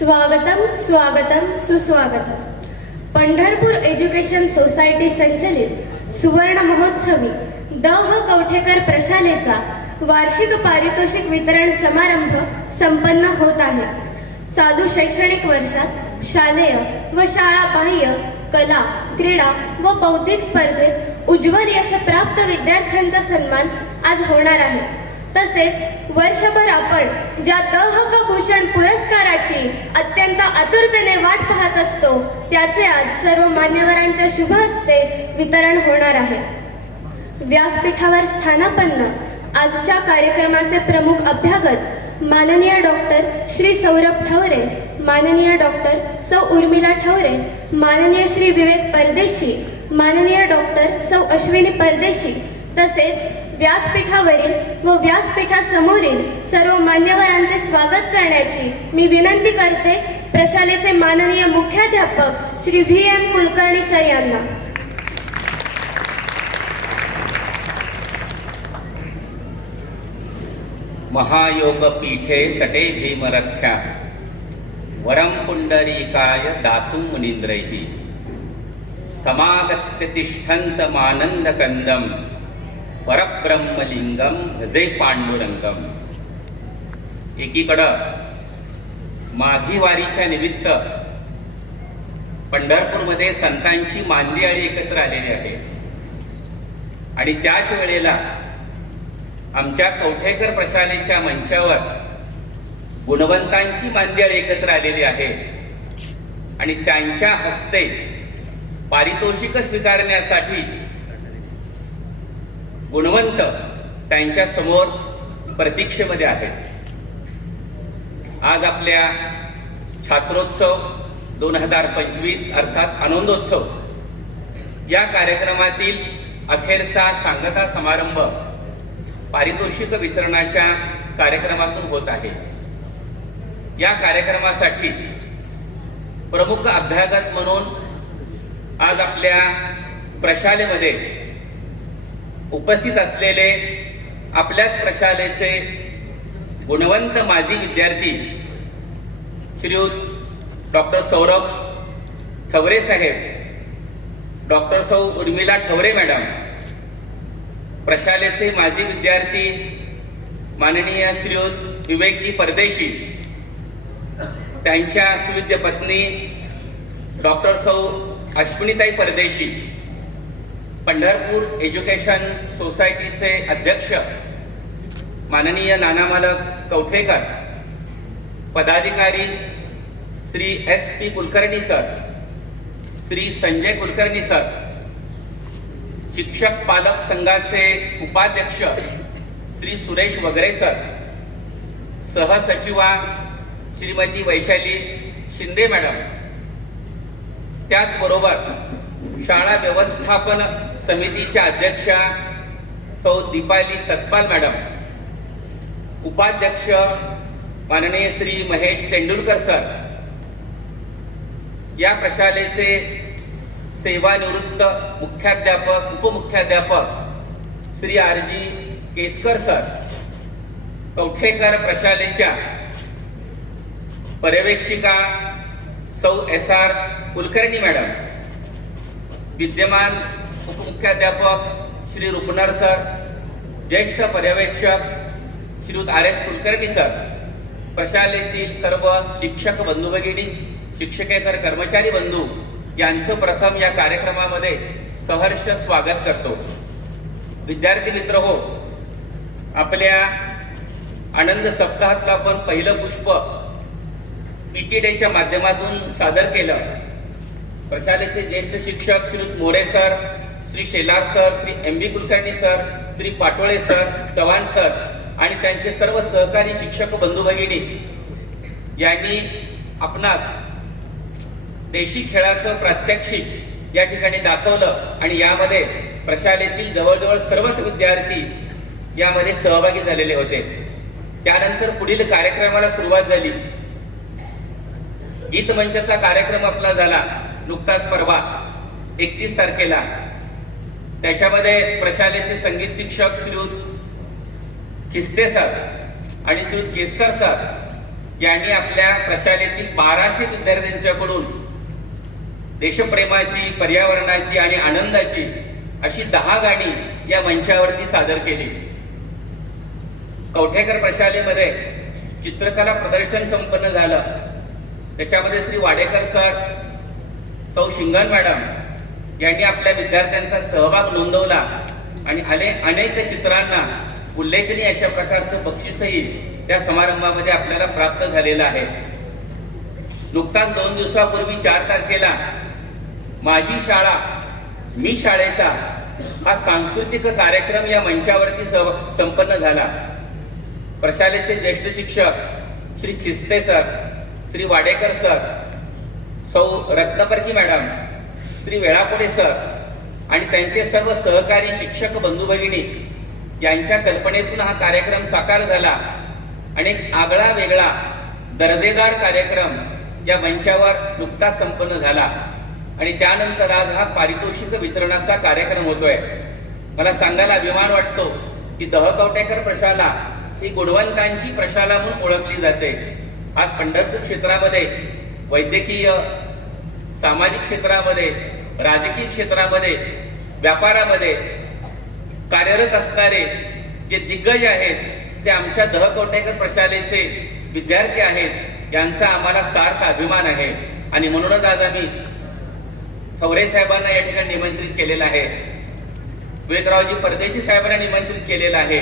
स्वागतम स्वागतम सुस्वागतम. पंढरपूर एज्युकेशन सोसायटी संचलित सुवर्ण महोत्सवी द.ह. कवठेकर प्रशालेचा वार्षिक पारितोषिक वितरण समारंभ संपन्न होत आहे. चालू शैक्षणिक वर्षात शालेय व शाळा बाह्य कला, क्रीडा व बौद्धिक स्पर्धेत उज्ज्वल यश प्राप्त विद्यार्थ्यांचा सन्मान आज होणार आहे. तसेच वर्षभर आपण ज्या द.ह. भूषण पुरस्काराची अत्यंत आतुरतेने वाट पाहत असतो त्याचे आज सर्व मान्यवरांच्या शुभ हस्ते वितरण होणार आहे. व्यासपीठावर स्थानापन्न आजच्या कार्यक्रमाचे प्रमुख अभ्यागत माननीय डॉक्टर श्री सौरभ ठवरे, माननीय डॉक्टर सौ उर्मिला ठवरे, माननीय श्री विवेक परदेशी, माननीय डॉक्टर सौ अश्विनी परदेशी, तसेच व्यासपीठावरील व व्यासपीठासमोरील सर्व मान्यवरांचे स्वागत करण्याची मी विनंती करते प्रशालेचे माननीय मुख्याध्यापक श्री V.M. कुलकर्णी सर यांना. महायोग पीठे तटे भीमरथ्या वरम पुंडरीकाय दातु मुनींद्रैहि समागत्य तिष्ठन्त मानंद कंदम परब्रह्मलिंगम भजे पांडुरंगम. एकीकडं माघी वारीच्या निमित्त पंढरपूरमध्ये संतांची मांदियाळी एकत्र आलेली आहे आणि त्याच वेळेला आमच्या कवठेकर प्रशालेच्या मंचावर गुणवंतांची मांदियाळी एकत्र आलेली आहे आणि त्यांच्या हस्ते पारितोषिक स्वीकारण्यासाठी गुणवंत त्यांच्या समोर प्रतीक्षेमध्ये आहेत. आज आपल्या छात्रोत्सव 2025 अर्थात आनंदोत्सव या कार्यक्रमातील अखेरचा सांगता समारंभ पारितोषिक वितरणाच्या कार्यक्रमातून होत आहे. या कार्यक्रमासाठी प्रमुख अभ्यागत म्हणून आज आपल्या प्रशालेमध्ये उपस्थित असलेले आपल्याच प्रशालेचे गुणवंत माजी विद्यार्थी श्रीयुत डॉक्टर सौरभ ठवरे साहेब, डॉक्टर सौ उर्मिला ठवरे मॅडम, प्रशालेचे माजी विद्यार्थी माननीय श्रीयुत विवेकजी परदेशी, त्यांच्या सुविद्य पत्नी डॉक्टर सौ अश्विनीताई परदेशी, पंढरपूर एज्युकेशन सोसायटीचे अध्यक्ष माननीय नाना मालक कवठेकर, पदाधिकारी Shri S.P. Kulkarni sir, Shri Sanjay Kulkarni sir, शिक्षक पालक संघाचे उपाध्यक्ष श्री सुरेश वगरे सर, सहसचिवा श्रीमती वैशाली शिंदे मॅडम, त्याचबरोबर शाळा व्यवस्थापन समितीच्या अध्यक्षा सौ दीपाली सतपाल मॅडम, उपाध्यक्ष माननीय श्री महेश तेंडुलकर सर, या प्रशालेचे सेवानिवृत्त मुख्याध्यापक उपमुख्याध्यापक श्री R.G. केसकर सर, कवठेकर प्रशालेच्या पर्यवेक्षिका सौ S.R. कुलकर्णी मॅडम, विद्यमान उपमुख्याध्यापक श्री रुपनर सर, ज्येष्ठ पर्यवेक्षक श्रीयुत R.S. कुलकर्णी सर, प्रशालेतील सर्व शिक्षक बंधू भगिनी, शिक्षकेतर कर्मचारी बंधू यांचं प्रथम या कार्यक्रमामध्ये सहर्ष स्वागत करतो. विद्यार्थी मित्र हो, आपल्या आनंद सप्ताहातलं आपण पहिलं पुष्प PT डेच्या माध्यमातून सादर केलं. प्रशालेचे ज्येष्ठ शिक्षक Shri More sir, Shri Shelar sir, Shri M.B. Kulkarni sir, Shri Patole sir, Chavan sir आणि त्यांचे सर्व सहकारी शिक्षक बंधू भगिनी यांनी आपणास देशी खेळाचं प्रात्यक्षिक या ठिकाणी दाखवलं आणि यामध्ये प्रशालेतील जवळजवळ सर्वच विद्यार्थी यामध्ये सहभागी झालेले होते. त्यानंतर पुढील कार्यक्रमाला सुरुवात झाली. गीत मंचाचा कार्यक्रम आपला झाला नुकताच परवा 31 तारखेला. त्याच्यामध्ये प्रशालेचे संगीत शिक्षक श्रीयुत खिस्ते सर आणि श्रीयुत केसकर सर यांनी आपल्या प्रशालेतील 1200 विद्यार्थ्यांच्याकडून देशप्रेमाची, पर्यावरणाची आणि आनंदाची अशी 10 गाणी या मंचावरती सादर केली. कवठेकर प्रशालेमध्ये चित्रकला प्रदर्शन संपन्न झालं. त्याच्यामध्ये श्री वाडेकर सर, सौ शिंगण मॅडम यांनी आपल्या विद्यार्थ्यांचा सहभाग नोंदवला आणि अनेक चित्रांना उल्लेखनीय अशा प्रकारचं बक्षीसही त्या समारंभामध्ये आपल्याला प्राप्त झालेलं आहे. नुकताच 2 दिवसापूर्वी 4 तारखेला माझी शाळा मी शाळेचा हा सांस्कृतिक कार्यक्रम या मंचावरती संपन्न झाला. प्रशालेचे ज्येष्ठ शिक्षक श्री खिस्ते सर, श्री वाडेकर सर, सौ रत्नपर्की मॅडम, श्री वेळापुढे सर आणि त्यांचे सर्व सहकारी शिक्षक बंधू भगिनी यांच्या कल्पनेतून हा कार्यक्रम साकार झाला आणि एक आगळा वेगळा दर्जेदार कार्यक्रम या मंचावर नुकताच संपन्न झाला आणि त्यानंतर आज हा पारितोषिक वितरणाचा कार्यक्रम होतोय. मला सांगायला अभिमान वाटतो की कवठेकर प्रशाला ही गुणवंतांची प्रशाला म्हणून ओळखली जाते. आज पंढरपूर क्षेत्रामध्ये वैद्यकीय, सामाजिक क्षेत्रामध्ये, राजकीय क्षेत्रामध्ये, व्यापारामध्ये कार्यरत असणारे जे दिग्गज आहेत ते आमच्या कवठेकर प्रशालेचे विद्यार्थी आहेत. यांचा आम्हाला सार्थ अभिमान आहे आणि म्हणूनच आज आम्ही खवरे साहेबांना या ठिकाणी निमंत्रित केलेलं आहे. विवेकरावजी परदेशी साहेबांना निमंत्रित केलेलं आहे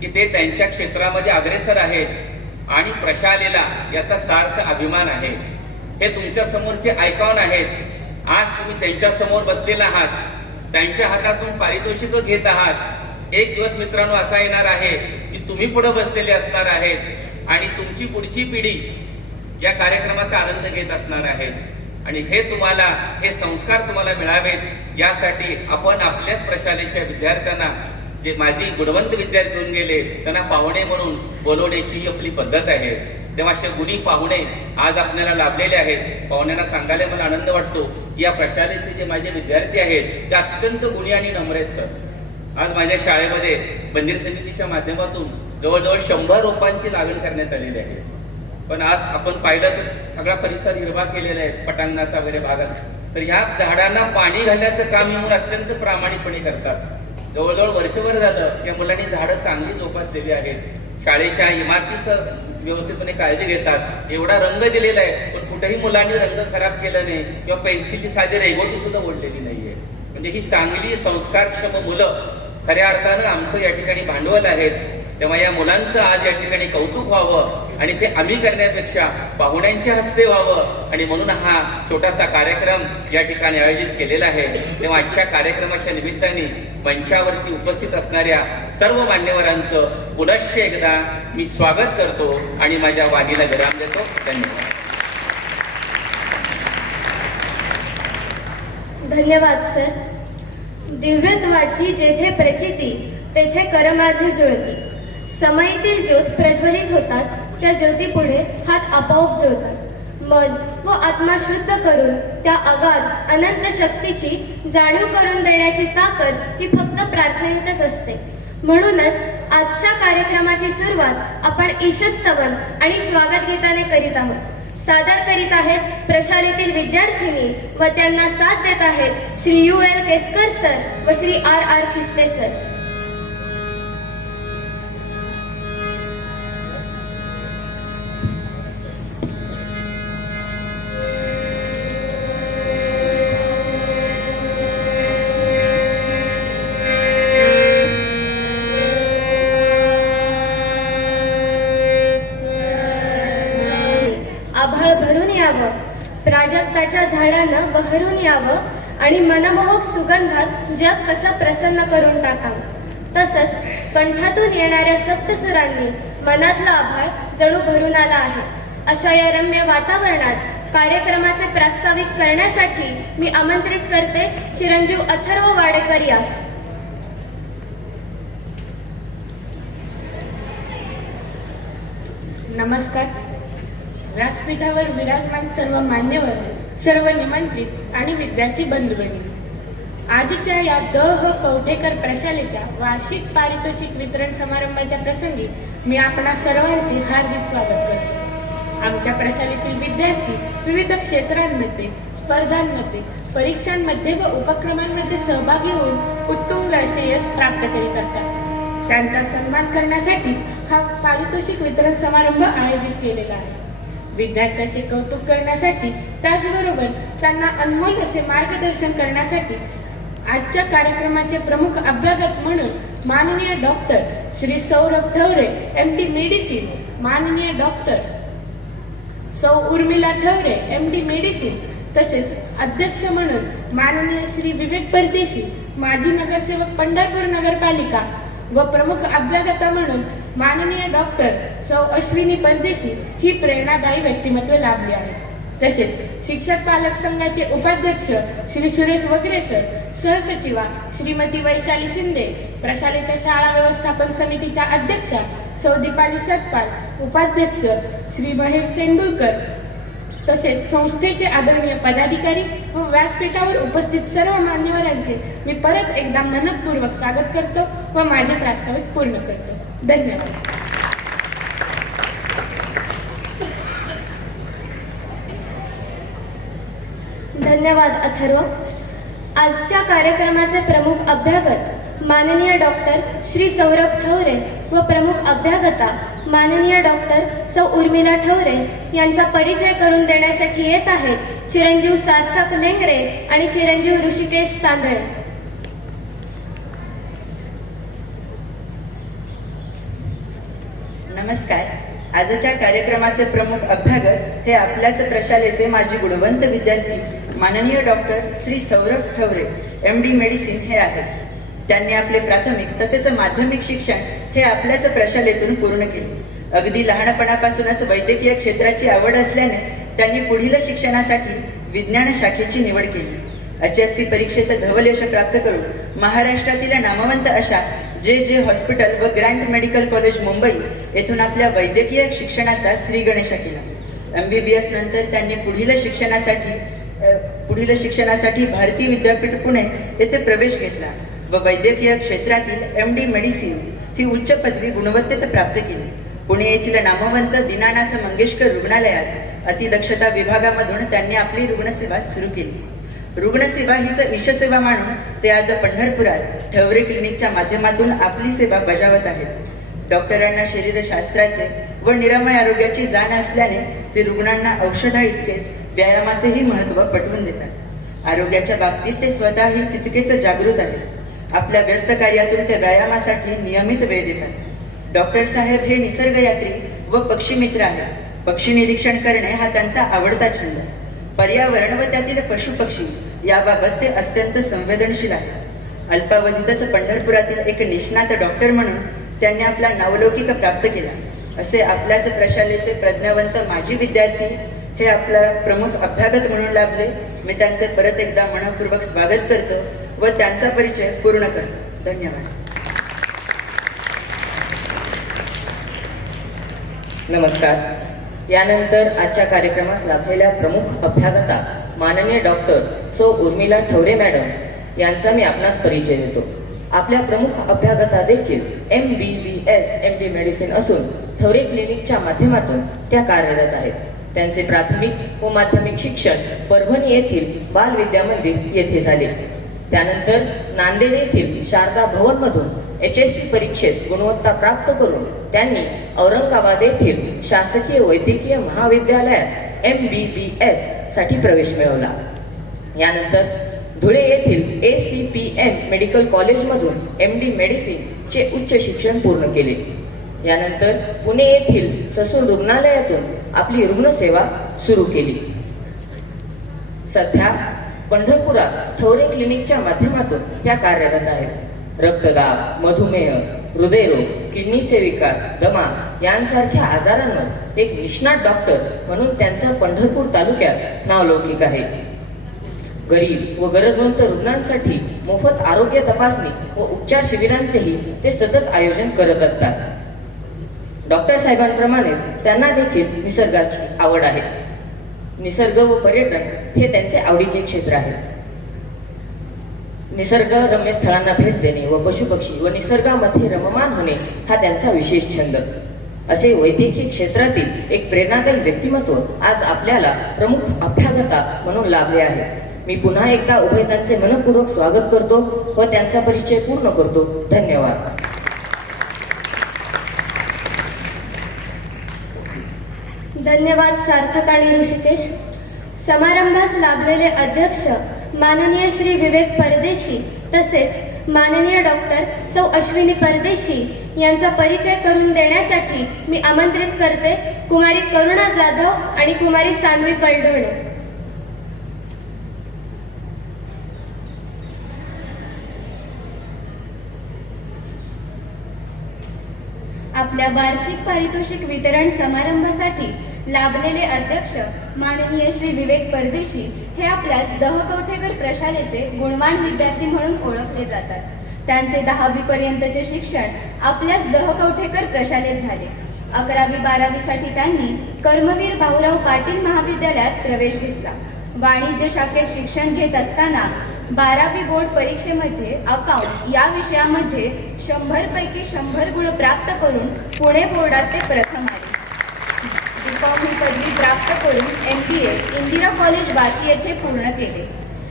की ते त्यांच्या क्षेत्रामध्ये अग्रेसर आहेत आणि प्रशालेला याचा सार्थ अभिमान आहे. हे तुमच्या समोरचे आयकॉन आहेत. आज तुम्ही त्यांच्या समोर बसलेला आहात, त्यांच्या हातातून पारितोषिक घेत आहात. एक दिवस मित्रांनो असा येणार आहे की तुम्ही पुढे बसलेले असणार आहेत आणि तुमची पुढची पिढी या कार्यक्रमाचा आनंद घेत असणार आहे आणि हे संस्कार तुम्हाला मिळावेत यासाठी आपण आपल्याच प्रशालेच्या विद्यार्थ्यांना, जे माझी गुणवंत विद्यार्थी होऊन गेले, त्यांना पाहुणे म्हणून बोलवण्याची ही आपली पद्धत आहे. तेव्हा असे गुणी पाहुणे आज आपल्याला लाभलेले आहेत. पाहुण्यांना सांगायला मला आनंद वाटतो या प्रशालेचे जे माझे विद्यार्थी आहेत ते अत्यंत गुणी आणि नम्र आहेत. सर, आज माझ्या शाळेमध्ये मंदिर समितीच्या माध्यमातून जवळजवळ 100 रोपांची लागण करण्यात आलेली आहे. पण आज आपण पाहिलं तर सगळा परिसर हिरवा केलेला आहे, पटांगणाचा वगैरे भागात. तर ह्या झाडांना पाणी घालण्याचं काम ही मुलं अत्यंत प्रामाणिकपणे करतात. जवळजवळ वर्षभर झालं या मुलांनी झाडं चांगली जोपासलेली आहेत. शाळेच्या इमारतीचं व्यवस्थितपणे काळजी घेतात. एवढा रंग दिलेला आहे पण कुठेही मुलांनी रंग खराब केला नाही किंवा पेन्सिलची साधी रेगोटी सुद्धा ओढलेली नाहीये. म्हणजे ही चांगली संस्कारक्षम मुलं खऱ्या अर्थानं आमचं या ठिकाणी भांडवल आहेत. तेव्हा या मुलांचं आज या ठिकाणी कौतुक व्हावं आणि ते आम्ही करण्यापेक्षा पाहुण्यांच्या हस्ते व्हावं आणि म्हणून हा छोटासा कार्यक्रम या ठिकाणी आयोजित केलेला आहे. तेव्हा आजच्या कार्यक्रमाच्या निमित्ताने मंचावरती उपस्थित असणाऱ्या सर्व मान्यवरांचं पुनश्च एकदा मी स्वागत करतो आणि माझ्या वाणीला विराम देतो. धन्यवाद. धन्यवाद सर. दिव्यत्वाची जेथे प्रचिती तेथे कर माझे जुळती. समयीतील ज्योत प्रज्वलित होताच त्या ज्योतीपुढे हात आपोआप जुळतात. मन व आत्मा शुद्ध करून त्या अगाध अनंत शक्तीची जाणीव करून देण्याची ताकद ही फक्त प्रार्थनेतच असते. म्हणूनच आजच्या कार्यक्रमाची सुरुवात आपण ईशस्तवन आणि स्वागत गीताने करीत आहोत. सादर करीत आहेत प्रशालेतील विद्यार्थिनी व त्यांना साथ देत आहेत श्री UL केसकर सर व श्री RR खिस्ते सर. आभाळ भरून यावं, प्राजक्ताच्या झाडानं बहरून यावं आणि मनमोहक सुगंधात जग कसं प्रसन्न करून टाकावं. तसंच कंठातून येणाऱ्या सप्तसुरांनी मनातलं आभाळ जणू भरून आला आहे. अशा या रम्य वातावरणात कार्यक्रमाचे प्रास्ताविक करण्यासाठी मी आमंत्रित करते चिरंजीव अथर्व वाडेकर यास. नमस्कार. व्यासपीठावर विराजमान सर्व मान्यवर, सर्व निमंत्रित आणि विद्यार्थी बंधूभगिनी, आजच्या या कवठेकर प्रशालेच्या वार्षिक पारितोषिक वितरण समारंभाच्या प्रसंगी मी आपणा सर्वांचे हार्दिक स्वागत करतो. आमच्या प्रशालेतील विद्यार्थी विविध क्षेत्रांमध्ये, स्पर्धांमध्ये, परीक्षांमध्ये व उपक्रमांमध्ये सहभागी होऊन उत्तुंग असे यश प्राप्त करीत असतात. त्यांचा सन्मान करण्यासाठीच हा पारितोषिक वितरण समारंभ आयोजित केलेला आहे. विद्यार्थ्यांचे कौतुक करण्यासाठी, त्याचबरोबर त्यांना अनमोल असे मार्गदर्शन करण्यासाठी आजच्या कार्यक्रमाचे प्रमुख अभ्यागत म्हणून माननीय doctor Shri Saurabh Thaware MD medicine, माननीय डॉक्टर सौ उर्मिला ठवरे MD मेडिसिन, तसेच अध्यक्ष म्हणून माननीय श्री विवेक परदेशी, माजी नगरसेवक पंढरपूर नगरपालिका व प्रमुख अभ्यागता म्हणून माननीय डॉक्टर सौ अश्विनी परदेशी ही प्रेरणादायी व्यक्तिमत्व लाभली आहे. तसेच शिक्षक पालक संघाचे उपाध्यक्ष श्री सुरेश वगरे सर, सहसचिवा श्रीमती वैशाली शिंदे, प्रशालेच्या शाळा व्यवस्थापन समितीच्या अध्यक्षा सौ दीपाली सतपाल, उपाध्यक्ष श्री महेश तेंडुलकर, तसेच संस्थेचे आदरणीय पदाधिकारी व व्यासपीठावर उपस्थित सर्व मान्यवरांचे मी परत एकदा मनपूर्वक स्वागत करतो व माझे प्रास्ताविक पूर्ण करतो. धन्यवाद. धन्यवाद अथर्व. आजच्या कार्यक्रमाचे प्रमुख अभ्यागत माननीय डॉक्टर श्री सौरभ ठवरे व प्रमुख अभ्यागता माननीय डॉक्टर सौ उर्मिला ठवरे यांचा परिचय करून देण्यासाठी येत आहेत चिरंजीव सार्थक लेंगरे आणि चिरंजीव ऋषिकेश तांदळे. नमस्कार. आजच्या कार्यक्रमाचे प्रमुख अभ्यागत हे आपल्याच प्रशालेचे माजी गुणवंत विद्यार्थी माननीय doctor Shri Saurabh Thaware MD medicine हे आहेत. त्यांनी आपले प्राथमिक तसेच माध्यमिक शिक्षण हे आपल्याच प्रशालेतून पूर्ण केले. अगदी लहानपणापासूनच वैद्यकीय क्षेत्राची आवड असल्याने त्यांनी पुढील शिक्षणासाठी विज्ञान शाखेची निवड केली. HSC परीक्षेत धवल यश प्राप्त करून महाराष्ट्रातील नामवंत अशा JJ हॉस्पिटल व ग्रँड मेडिकल कॉलेज मुंबई येथून आपल्या वैद्यकीय शिक्षणाचा श्रीगणेशा केला. MBBS नंतर त्यांनी पुढील शिक्षणासाठी भारतीय विद्यापीठ पुणे येथे प्रवेश घेतला व वैद्यकीय क्षेत्रातील MD मेडिसिन ही उच्च पदवी गुणवत्तेत प्राप्त केली. पुणे येथील नामवंत दीनानाथ मंगेशकर रुग्णालयात अतिदक्षता विभागामधून त्यांनी आपली रुग्णसेवा सुरू केली. रुग्णसेवा हीच ईशसेवा मानून ते आज पंढरपुरात ठवरे क्लिनिकच्या माध्यमातून आपली सेवा बजावत आहेत. डॉक्टरांना शरीरशास्त्राचे व निरामय आरोग्याची जाण असल्याने ते रुग्णांना औषधा इतकेच व्यायामाचेही महत्त्व पटवून देतात. आरोग्याच्या बाबतीत ते स्वतःही तितकेच जागृत आहेत. आपल्या व्यस्त कार्यातून ते व्यायामासाठी नियमित वेळ देतात. डॉक्टर साहेब हे निसर्गयात्री व पक्षी मित्र आहेत. पक्षी निरीक्षण करणे हा त्यांचा आवडता छंद. पर्यावरण व त्यातील पशुपक्षी याबाबत ते अत्यंत संवेदनशील आहेत. अल्पावधीतच पंढरपुरातील एक निष्णात डॉक्टर म्हणून त्यांनी आपला नावलौकिक प्राप्त केला. असे आपल्याच प्रशालेचे प्रज्ञावंत माजी विद्यार्थी हे आपला प्रमुख अभ्यागत म्हणून लाभले. मी त्यांचे परत एकदा मनपूर्वक स्वागत करतो व त्यांचा परिचय पूर्ण करतो. धन्यवाद. नमस्कार. यानंतर आजच्या कार्यक्रमास लाभलेल्या प्रमुख अभ्यागता माननीय डॉक्टर सौ उर्मिला ठवरे मॅडम यांचा मी आपणास परिचय देतो. आपल्या प्रमुख अभ्यागता देखील MBBS MD मेडिसिन असून ठवरे क्लिनिकच्या माध्यमातून त्या कार्यरत आहेत. त्यांचे प्राथमिक व माध्यमिक शिक्षण परभणी येथील बाल विद्या मंदिर येथे झाले. त्यानंतर नांदेड येथील शारदा भवन मधून HSC परीक्षेत गुणवत्ता प्राप्त करून त्यांनी औरंगाबाद येथील शासकीय वैद्यकीय महाविद्यालयात MBBS साठी प्रवेश मिळवला. यानंतर धुळे येथील ACPN मेडिकल कॉलेज मधून MD मेडिसिन चे उच्च शिक्षण पूर्ण केले. यानंतर पुणे येथील ससून रुग्णालयातून आपली रुग्णसेवा सुरू केली. सध्या पंढरपुरात ठवरे क्लिनिकच्या माध्यमातून त्या कार्यरत आहेत. रक्तदाब, मधुमेह, हृदयरोग, किडनीचे विकार, दमा यांसारख्या आजारांवर एक निष्णात डॉक्टर म्हणून त्यांचा पंढरपूर तालुक्यात नावलौकिक आहे. गरीब व गरजवंत रुग्णांसाठी मोफत आरोग्य तपासणी व उपचार शिबिरांचेही ते सतत आयोजन करत असतात. डॉक्टर साहेबांप्रमाणेच त्यांना देखील निसर्गाची आवड आहे. निसर्ग व पर्यटन हे त्यांचे आवडीचे क्षेत्र आहे. निसर्गरम्य स्थळांना भेट देणे व पशुपक्षी व निसर्गामध्ये रममान होणे हा त्यांचा विशेष छंद. असे वैद्यकीय क्षेत्रातील एक प्रेरणादायी व्यक्तिमत्व आज आपल्याला प्रमुख अभ्यागता म्हणून लाभले आहे. मी पुन्हा एकदा उभयतांचे मनपूर्वक स्वागत करतो व त्यांचा परिचय पूर्ण करतो. धन्यवाद. धन्यवाद सार्थक आणि ऋषिकेश. समारंभास लाभलेले अध्यक्ष माननीय श्री विवेक परदेशी तसेच माननीय डॉक्टर सौ अश्विनी परदेशी यांचा परिचय करून देण्यासाठी मी आमंत्रित करते कुमारी करुणा जाधव आणि कुमारी सान्वी कळढोणे. आपल्या वार्षिक पारितोषिक वितरण समारंभासाठी लाभलेले अध्यक्ष माननीय श्री विवेक परदेशी हे आपल्या दहकवठेकर प्रशालेचे गुणवान विद्यार्थी म्हणून ओळखले जातात. त्यांचे 10वी पर्यंतचे शिक्षण आपल्याच दहकवठेकर प्रशालेत झाले. 11वी 12वी साठी त्यांनी कर्मवीर भाऊराव पाटील महाविद्यालयात प्रवेश घेतला. वाणिज्य शाखेत शिक्षण घेत असताना 12वी बोर्ड परीक्षेमध्ये अकाउंट या विषयामध्ये 100 पैकी 100 गुण प्राप्त करून पुणे बोर्डात ते प्रथम आले. B.Com ही पदवी प्राप्त करून MBA इंदिरा कॉलेज वाशी येथे पूर्ण केले.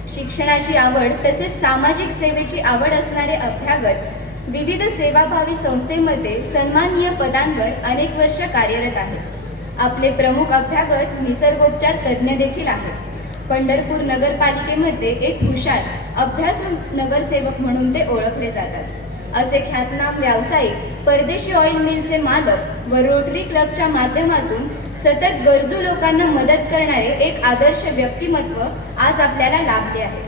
शिक्षणाची आवड तसेच सामाजिक सेवेची आवड असणारे अभ्यागत विविध सेवाभावी संस्थेमध्ये सन्माननीय पदांवर अनेक वर्ष कार्यरत आहेत. आपले प्रमुख अभ्यागत निसर्गोपचार तज्ज्ञ देखील आहेत. पंढरपूर नगरपालिकेमध्ये एक हुशार अभ्यासू नगरसेवक म्हणून ते ओळखले जातात. असे ख्यातनाम व्यावसायिक परदेशी ऑइल मिलचे मालक व रोटरी क्लबच्या माध्यमातून सतत गरजू लोकांना मदत करणारे एक आदर्श व्यक्तिमत्व आज आपल्याला लाभले आहे.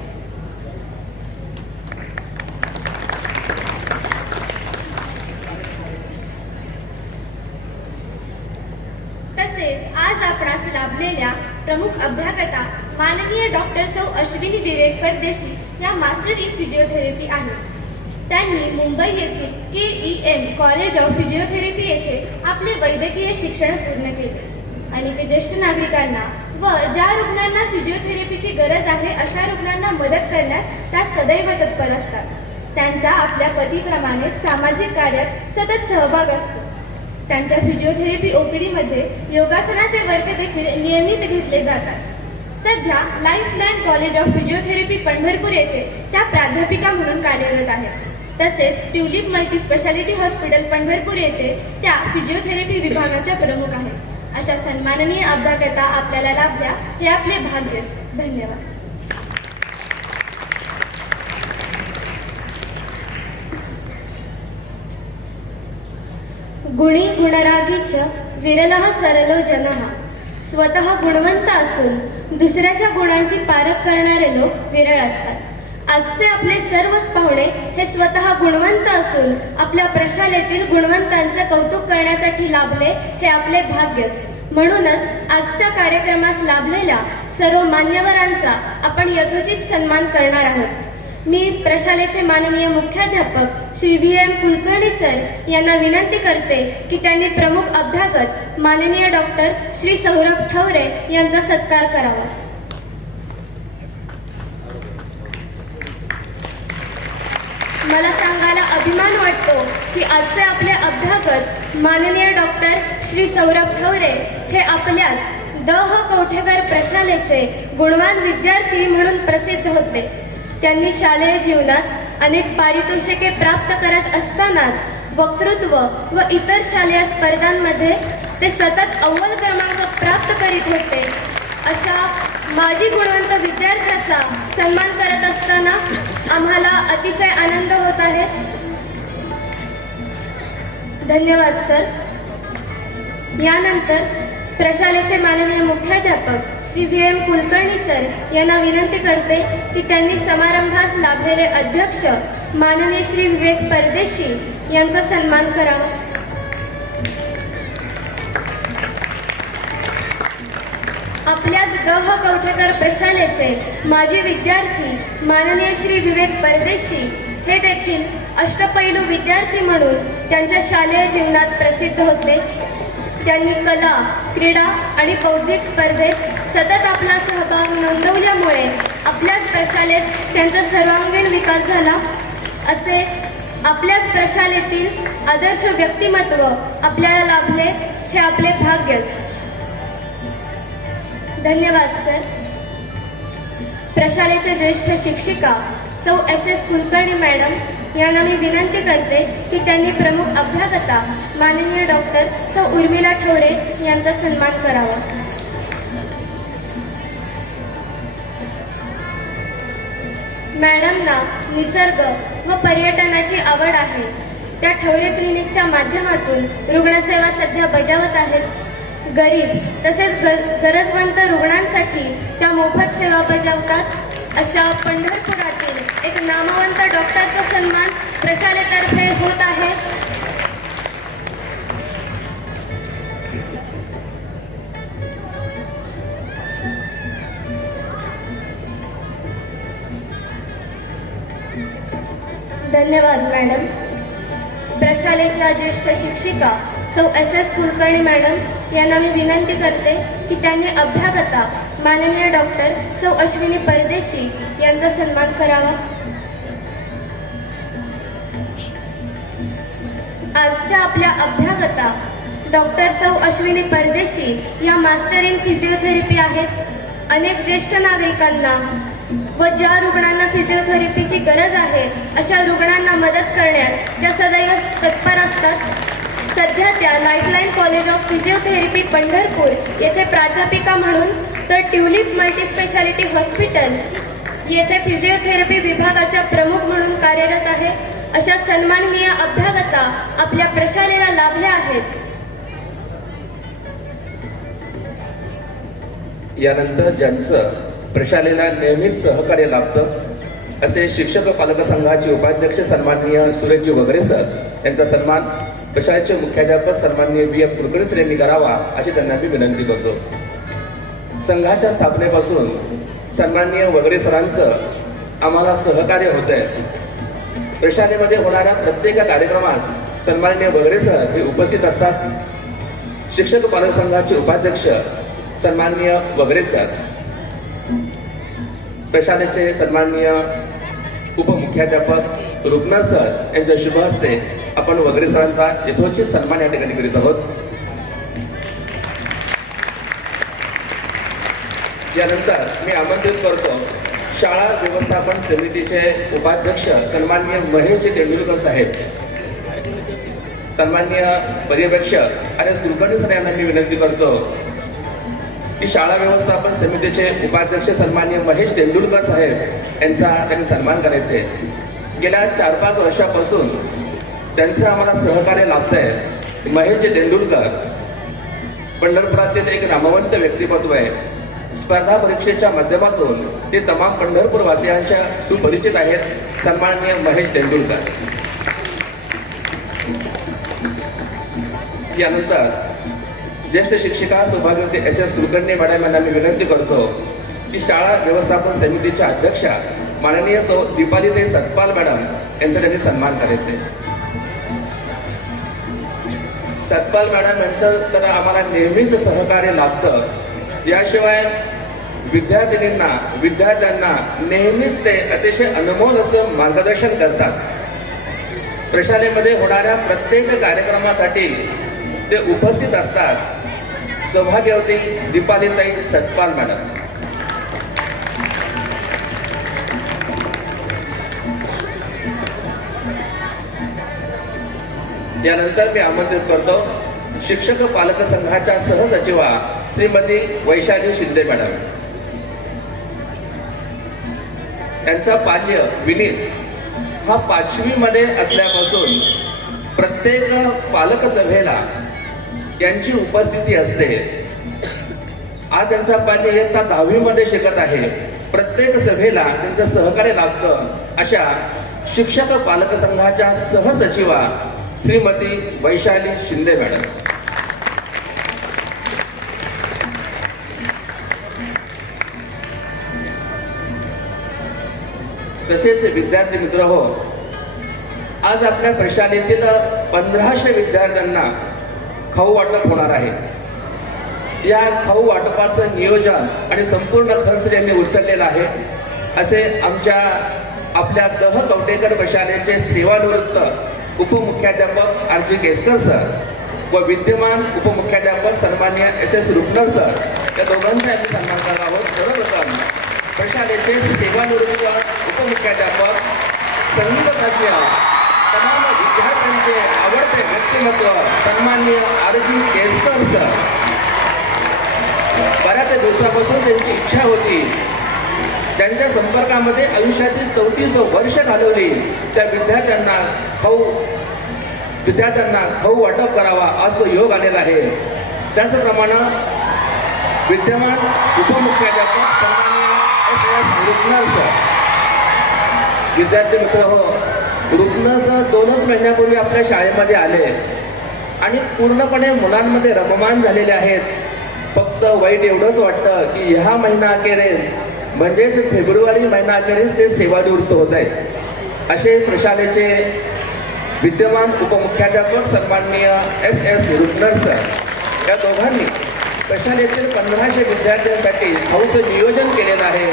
तसेच आज आपणास लाभलेल्या प्रमुख अभ्यागता माननीय डॉक्टर सौ अश्विनी विवेक परदेशी या मास्टर इन फिजिओथेरपी आहेत. त्यांनी मुंबई येथील KEM कॉलेज ऑफ फिजिओथेरपी येथे आपले वैद्यकीय शिक्षण पूर्ण केले. अनेक ज्येष्ठ नागरिकांना व ज्या रुग्णांना फिजिओथेरपीची गरज आहे अशा रुग्णांना मदत करण्यास त्या सदैव तत्पर असतात. त्यांचा आपल्या पतीप्रमाणे सामाजिक कार्यात सतत सहभाग असतो. त्यांच्या फिजिओथेरपी OPD मध्ये योगासनाचे वर्ग देखील नियमित घेतले जातात. सध्या lifeline college of physiotherapy Pandharpur येथे त्या प्राध्यापिका म्हणून कार्यरत आहेत. तसेच tulip multi speciality hospital Pandharpur येथे त्या फिजिओथेरपी विभागाच्या प्रमुख आहेत. अशा सन्माननीय अभ्यागता आपल्याला लाभल्या हे आपले भाग्यच. धन्यवाद. गुणी गुणरागीच विरलः सरलो जनः. स्वतः गुणवंत असून दुसऱ्याच्या गुणांची पारख करणारे लोक विरळ असतात. आजचे आपले सर्वच पाहुणे हे स्वतः गुणवंत असून आपल्या प्रशालेतील गुणवंतांचे कौतुक करण्यासाठी लाभले हे आपले भाग्यच. म्हणूनच आजच्या कार्यक्रमास लाभलेल्या सर्व मान्यवरांचा आपण यथोचित सन्मान करणार आहोत. मी प्रशालेचे माननीय मुख्याध्यापक श्री VM कुलकर्णी सर यांना विनंती करते की त्यांनी प्रमुख अभ्यागत माननीय डॉक्टर श्री सौरभ ठवरे यांचा सत्कार करावा. मला सांगायला अभिमान वाटतो की आजचे आपले अभ्यागत माननीय डॉक्टर श्री सौरभ ठवरे हे आपल्याच दहकवठेकर प्रशालेचे गुणवान विद्यार्थी म्हणून प्रसिद्ध होते. त्यांनी शालेय जीवनात अनेक पारितोषिके प्राप्त करत असतानाच वक्तृत्व व इतर शालेय स्पर्धांमध्ये ते सतत अव्वल क्रमांक प्राप्त करीत होते. अशा माजी गुणवंत विद्यार्थ्याचा सन्मान करत असताना आम्हाला अतिशय आनंद होत आहे. धन्यवाद सर. यानंतर प्रशालेचे माननीय मुख्याध्यापक श्री VM कुलकर्णी सर यांना विनंती करते की त्यांनी समारंभास लाभलेले अध्यक्ष माननीय श्री विवेक परदेशी यांचा सन्मान करावा. आपल्याच दहकवठेकर प्रशालेचे माजी विद्यार्थी माननीय श्री विवेक परदेशी हे देखील अष्टपैलू विद्यार्थी म्हणून त्यांच्या शालेय जीवनात प्रसिद्ध होते. त्यांनी कला, क्रीडा आणि बौद्धिक स्पर्धेत सतत आपला सहभाग नोंदवल्यामुळे आपल्याच प्रशालेत त्यांचा सर्वांगीण विकास झाला. असे आपल्याच प्रशालेतील आदर्श व्यक्तिमत्व आपल्याला लाभले हे आपले भाग्यच. धन्यवाद सर. प्रशालेच्या ज्येष्ठ शिक्षिका सौ SS कुलकर्णी मॅडम यांना मी विनंती करते की त्यांनी प्रमुख अभ्यागता माननीय डॉक्टर सौ उर्मिला ठवरे यांचा सन्मान करावा. मॅडमना निसर्ग व पर्यटनाची आवड आहे. त्या ठवरे क्लिनिकच्या माध्यमातून रुग्णसेवा सध्या बजावत आहेत. गरीब तसेच गरजवंत रुग्णांसाठी त्या मोफत सेवा बजावतात. अशा पंढरपुरातील एक नामवंत डॉक्टरचा सन्मान प्रशालेतर्फे होत आहे. धन्यवाद मॅडम. प्रशालेच्या ज्येष्ठ शिक्षिका सौ SS कुलकर्णी मॅडम यांना मी विनंती करते की त्यांनी अभ्यागता माननीय डॉक्टर सौ अश्विनी परदेशी यांचा सन्मान करावा. आजच्या आपल्या अभ्यागता डॉक्टर सौ अश्विनी परदेशी या मास्टर इन फिजिओथेरपी आहेत. अनेक ज्येष्ठ नागरिकांना व ज्या रुग्णांना फिजिओथेरपीची गरज आहे अशा रुग्णांना मदत करण्यास त्या सदैव तत्पर असतात. सध्या त्या lifeline college of physiotherapy Pandharpur येथे प्राध्यापिका म्हणून तर ट्युलिप मल्टीस्पेशालिटी हॉस्पिटल येथे फिजिओथेरपी विभागाच्या प्रमुख म्हणून कार्यरत आहे. अशा सन्माननीय अभ्यागता आपल्या प्रशालेला लाभल्या आहेत. यानंतर ज्यांचं प्रशालेला नेहमीच सहकार्य लाभतं असे शिक्षक पालक संघाचे उपाध्यक्ष सन्माननीय सुरेशजी वगैरे सर यांचा सन्मान प्रशालेचे मुख्याध्यापक सन्माननीय VM कुलकर्णी सर यांनी करावा अशी त्यांना मी विनंती करतो. संघाच्या स्थापनेपासून सन्माननीय वगैरे सरांचं आम्हाला सहकार्य होतंय. प्रशालेमध्ये होणाऱ्या प्रत्येक कार्यक्रमास सन्माननीय वगैरे सर हे उपस्थित असतात. शिक्षक पालक संघाचे उपाध्यक्ष सन्माननीय वगैरे सर, प्रशालेचे सन्माननीय उपमुख्याध्यापक रुपनर सर यांच्या शुभ हस्ते आपण वगैरे सरांचा यथोचित सन्मान या ठिकाणी करीत आहोत. यानंतर मी आमंत्रित करतो शाळा व्यवस्थापन समितीचे उपाध्यक्ष सन्माननीय महेशजी तेंडुलकर साहेब, सन्माननीय पर्यवेक्षक RS कुलकर्णी सर यांना मी विनंती करतो की शाळा व्यवस्थापन समितीचे उपाध्यक्ष सन्माननीय महेश तेंडुलकर साहेब यांचा त्यांनी सन्मान करायचे. गेल्या 4-5 वर्षापासून त्यांचं आम्हाला सहकार्य लाभतंय. महेशजी तेंडुलकर पंढरपुरातील एक नामवंत व्यक्तिमत्व आहे. स्पर्धा परीक्षेच्या माध्यमातून ते तमाम पंढरपूर वासियांच्या सुपरिचित आहेत. सन्माननीय महेश तेंडुलकर. यानंतर ज्येष्ठ शिक्षिका सौभाग्यवती SS कुलकर्णी मॅडम यांना मी विनंती करतो की शाळा व्यवस्थापन समितीच्या अध्यक्षा माननीय सौ दीपालीताई सतपाल मॅडम यांचा त्यांनी सन्मान करायचे. सतपाल मॅडम यांचं तर आम्हाला नेहमीच सहकार्य लाभतं. याशिवाय विद्यार्थ्यांना नेहमीच ते अतिशय अनमोल असं मार्गदर्शन करतात. प्रशालेमध्ये होणाऱ्या प्रत्येक कार्यक्रमासाठी ते उपस्थित असतात. सौभाग्यवती दीपालीताई सतपाल मॅडम. यानंतर मी आमंत्रित करतो शिक्षक पालक संघाच्या सहसचिवा श्रीमती वैशाली शिंदे मॅडम. त्यांचा पाल्य विनीत हा 5वी मध्ये असल्यापासून प्रत्येक पालक सभेला यांची उपस्थिती असते. आज त्यांचा पाल्य इयत्ता 10वी मध्ये शिकत आहे. प्रत्येक सभेला त्यांचं सहकार्य लाभतं. अशा शिक्षक पालक संघाच्या सहसचिवा श्रीमती वैशाली शिंदे मॅडम. तसेच विद्यार्थी मित्र हो, आज आपल्या प्रशालेतील 1500 विद्यार्थ्यांना खाऊ वाटप होणार आहे. या खाऊ वाटपाचं नियोजन आणि संपूर्ण खर्च त्यांनी उचललेला आहे. असे आमच्या आपल्या दह कवटेकर प्रशालेचे सेवानिवृत्त उपमुख्याध्यापक आर जी केसकर सर व विद्यमान उपमुख्याध्यापक सन्मान्य S.S. रुपनर सर या दोघांचा आम्ही सन्मान करणार आहोत. सर्वप्रथम प्रशालेचे सेवानिवृत्त उपमुख्याध्यापक संगीत तज्ज्ञ तमाम विद्यार्थ्यांचे आवडते व्यक्तिमत्व सन्माननीय आर जी केसकर सर. बऱ्याच दिवसापासून त्यांची इच्छा होती, त्यांच्या संपर्कामध्ये आयुष्यातील 34 वर्ष घालवली. त्या विद्यार्थ्यांना खाऊ वाटप करावा आज तो योग आलेला आहे. त्याचप्रमाणे विद्यमान उपमुख्याध्यापक सन्माननीय S.S. रुपनर सर. विद्यार्थी मित्र हो, रुपनर सर 2च महिन्यापूर्वी आपल्या शाळेमध्ये आले आणि पूर्णपणे मुलांमध्ये रममान झालेले आहेत. फक्त वाईट एवढंच वाटतं की ह्या महिना अखेरीस म्हणजेच फेब्रुवारी महिना अखेरीस ते सेवानिवृत्त होत आहेत. असे प्रशालेचे विद्यमान उपमुख्याध्यापक सन्माननीय S.S. रुपनर सर या दोघांनी प्रशालेतील 1500 विद्यार्थ्यांसाठी खाऊचं नियोजन केलेलं आहे.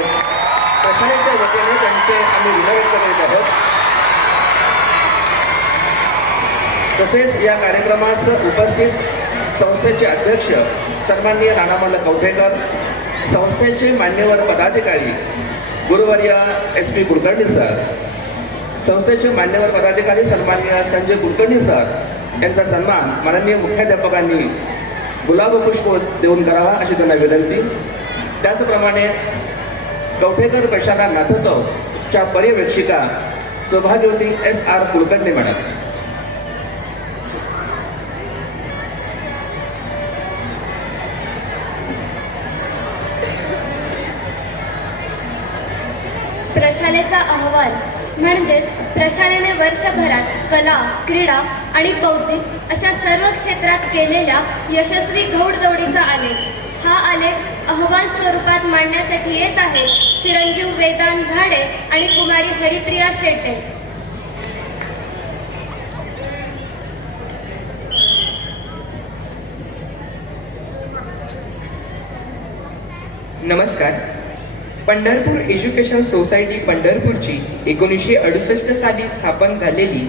प्रशालेच्या वतीने त्यांचे आम्ही ऋण व्यक्त करीत आहोत. तसेच या कार्यक्रमास उपस्थित संस्थेचे अध्यक्ष सन्माननीय नानामल्ल कवठेकर, संस्थेचे मान्यवर पदाधिकारी गुरुवर्य S.P. कुलकर्णी सर, संस्थेचे मान्यवर पदाधिकारी सन्माननीय संजय कुलकर्णी सर यांचा सन्मान माननीय मुख्याध्यापकांनी गुलाब पुष्प देऊन करावा अशी त्यांना विनंती. त्याचप्रमाणे कवठेकर प्रशाला नाथचौच्या पर्यवेक्षिका सौभाग्यवती S.R. कुलकर्णी मॅडम. प्रशालेचा अहवाल म्हणजेच प्रशालेने वर्षभरात कला, क्रीडा आणि बौद्धिक अशा सर्व क्षेत्रात केलेल्या यशस्वी घौडदौडीचा आलेख. हा आलेख अहवाल स्वरूपात मांडण्यासाठी येत आहे चिरंजीव वेदांत झाडे आणि कुमारी हरिप्रिया शेट्टे. नमस्कार. पंढरपूर एज्युकेशन सोसायटी पंढरपूरची 1968 साली स्थापन झालेली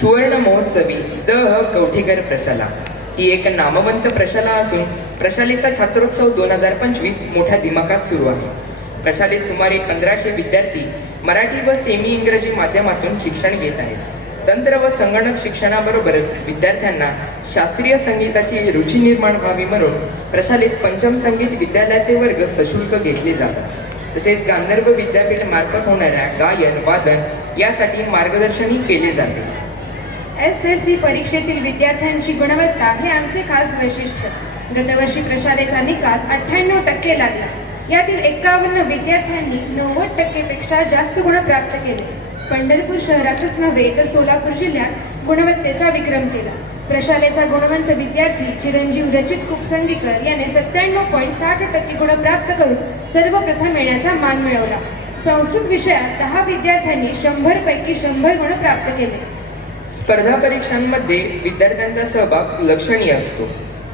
सुवर्ण महोत्सवी द कवठेकर प्रशाला ही एक नामवंत प्रशाला असून प्रशालेचा छात्रोत्सव 2025 मोठ्या दिमाखात सुरू आहे. प्रशालेत सुमारे 1500 विद्यार्थी मराठी व सेमी इंग्रजी माध्यमातून शिक्षण घेत आहेत. तंत्र व संगणक शिक्षणाबरोबरच विद्यार्थ्यांना शास्त्रीय संगीताची रुची निर्माण व्हावी म्हणून प्रशालेत पंचम संगीत विद्यालयाचे वर्ग सशुल्क घेतले जातात. तसेच गांधर्व विद्यापीठ मार्फत होणाऱ्या गायन वादन यासाठी मार्गदर्शनही केले जाते. SSC परीक्षेतील विद्यार्थ्यांची गुणवत्ता हे आमचे खास वैशिष्ट्य. गतवर्षी प्रशालेचा निकाल 98% लागला. यातील 51 विद्यार्थ्यांनी 90% पेक्षा जास्त गुण प्राप्त केले. पंढरपूर शहरातच नव्हे तर सोलापूर जिल्ह्यात गुणवत्तेचा विक्रम केला. प्रशालेचा गुणवंत विद्यार्थी चिरंजीव रचित कुपसंगीकर याने 97.60% गुण प्राप्त करून सर्वप्रथम येण्याचा मान मिळवला. संस्कृत विषयात 10 विद्यार्थ्यांनी 100 पैकी 100 गुण प्राप्त केले. स्पर्धा परीक्षांमध्ये विद्यार्थ्यांचा सहभाग लक्षणीय असतो.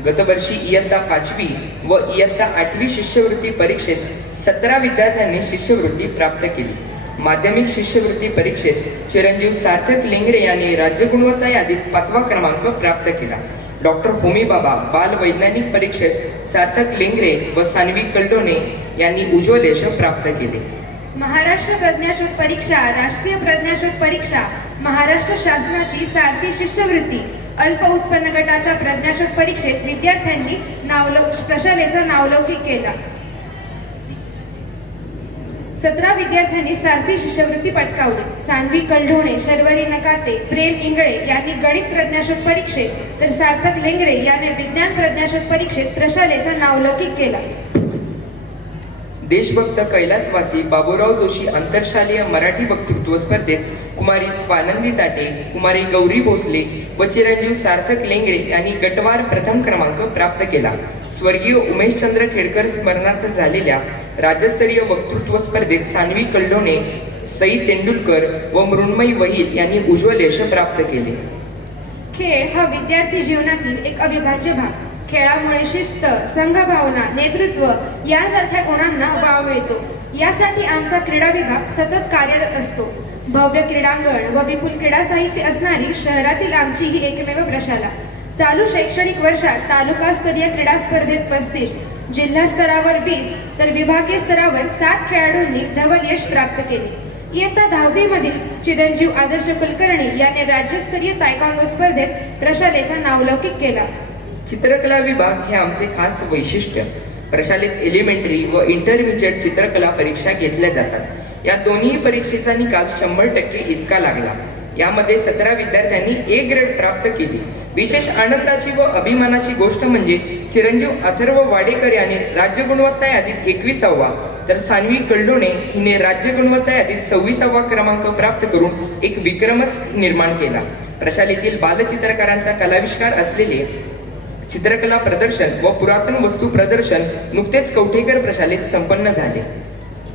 गतवर्षी इयत्ता 5वी व इयत्ता 8वी शिष्यवृत्ती परीक्षेत 17 विद्यार्थ्यांनी शिष्यवृत्ती प्राप्त केली. माध्यमिक शिष्यवृत्ती परीक्षेत चिरंजीव सार्थक लेंगरे यांनी राज्य गुणवत्ता यादीत 5वा क्रमांक प्राप्त केला. डॉक्टर होमी बाबा बाल वैज्ञानिक परीक्षेत सार्थक लेंगरे व सान्वी कल्डोने यांनी उज्ज्वल यश प्राप्त केले. महाराष्ट्र प्रज्ञाशोध परीक्षा, राष्ट्रीय प्रज्ञाशोध परीक्षा, महाराष्ट्र शासनाची सारथी शिष्यवृत्ती, अल्प उत्पन्न गटाच्या प्रज्ञाशोध परीक्षेत विद्यार्थ्यांनी प्रशालेचा नावलौकिक केला. 17 विद्यार्थ्यांनी सारथी शिष्यवृत्ती पटकावली. सान्वी कल्ढोणे, शर्वरी नकाते, प्रेम इंगळे यांनी गणित प्रज्ञाशोध परीक्षेत तर सार्थक लेंगरे याने विज्ञान प्रज्ञाशोध परीक्षेत प्रशालेचा नावलौकिक केला. देशभक्त कैलासवासी बाबूराव जोशी आंतरशालेय मराठी वक्तृत्व स्पर्धेत कुमारी स्वानंदी ताटे, कुमारी गौरी भोसले व चिरंजीव सार्थक लेंगरे यांनी गटवार प्रथम क्रमांक प्राप्त केला. स्वर्गीय उमेशचंद्र खेडकर स्मरणार्थ झालेल्या राज्यस्तरीय वक्तृत्व स्पर्धेत सान्वी कल्डोने, सई तेंडुलकर व मृण्मयी वहील यांनी उज्ज्वल यश प्राप्त केले. खेळ हा विद्यार्थी जीवनातील एक अविभाज्य भाग. खेळामुळे शिस्त, संघभावना, नेतृत्व यासारख्या गुणांना वाव मिळतो. यासाठी आमचा क्रीडा विभाग सतत कार्यरत असतो. भव्य क्रीडांगण व विपुल क्रीडा साहित्य असणारी शहरातील आमची ही एकमेव प्रशाला. चालू शैक्षणिक वर्षात तालुकास्तरीय क्रीडा स्पर्धेत 35, जिल्हा स्तरावर 20 तर विभागीय स्तरावर 7 खेळाडूंनी धवल यश प्राप्त केले. इयत्ता 10वी मधील चिरंजीव आदर्श कुलकर्णी याने राज्यस्तरीय तायक्वांदो स्पर्धेत प्रशालेचा नावलौकिक केला. चित्रकला विभाग हे आमचे खास वैशिष्ट्य. प्रशालेत एलिमेंटरी व इंटरमिजिएट चित्रकला परीक्षा घेतल्या जातात. या दोन्ही परीक्षेचा निकाल 100% इतका लागला. यामध्ये 17 विद्यार्थ्यांनी A ग्रेड प्राप्त केली. विशेष आनंदाची व अभिमानाची गोष्ट म्हणजे चिरंजीव अथर्व वाडेकर याने राज्य गुणवत्ता यादीत 21वा तर सान्वी कल्डोणे हिने राज्य गुणवत्ता यादीत 26वा क्रमांक प्राप्त करून एक विक्रमच निर्माण केला. प्रशालेतील बालचित्रकारांचा कलाविष्कार असलेले चित्रकला प्रदर्शन व पुरातन वस्तू प्रदर्शन नुकतेच कवठेकर प्रशालेत संपन्न झाले.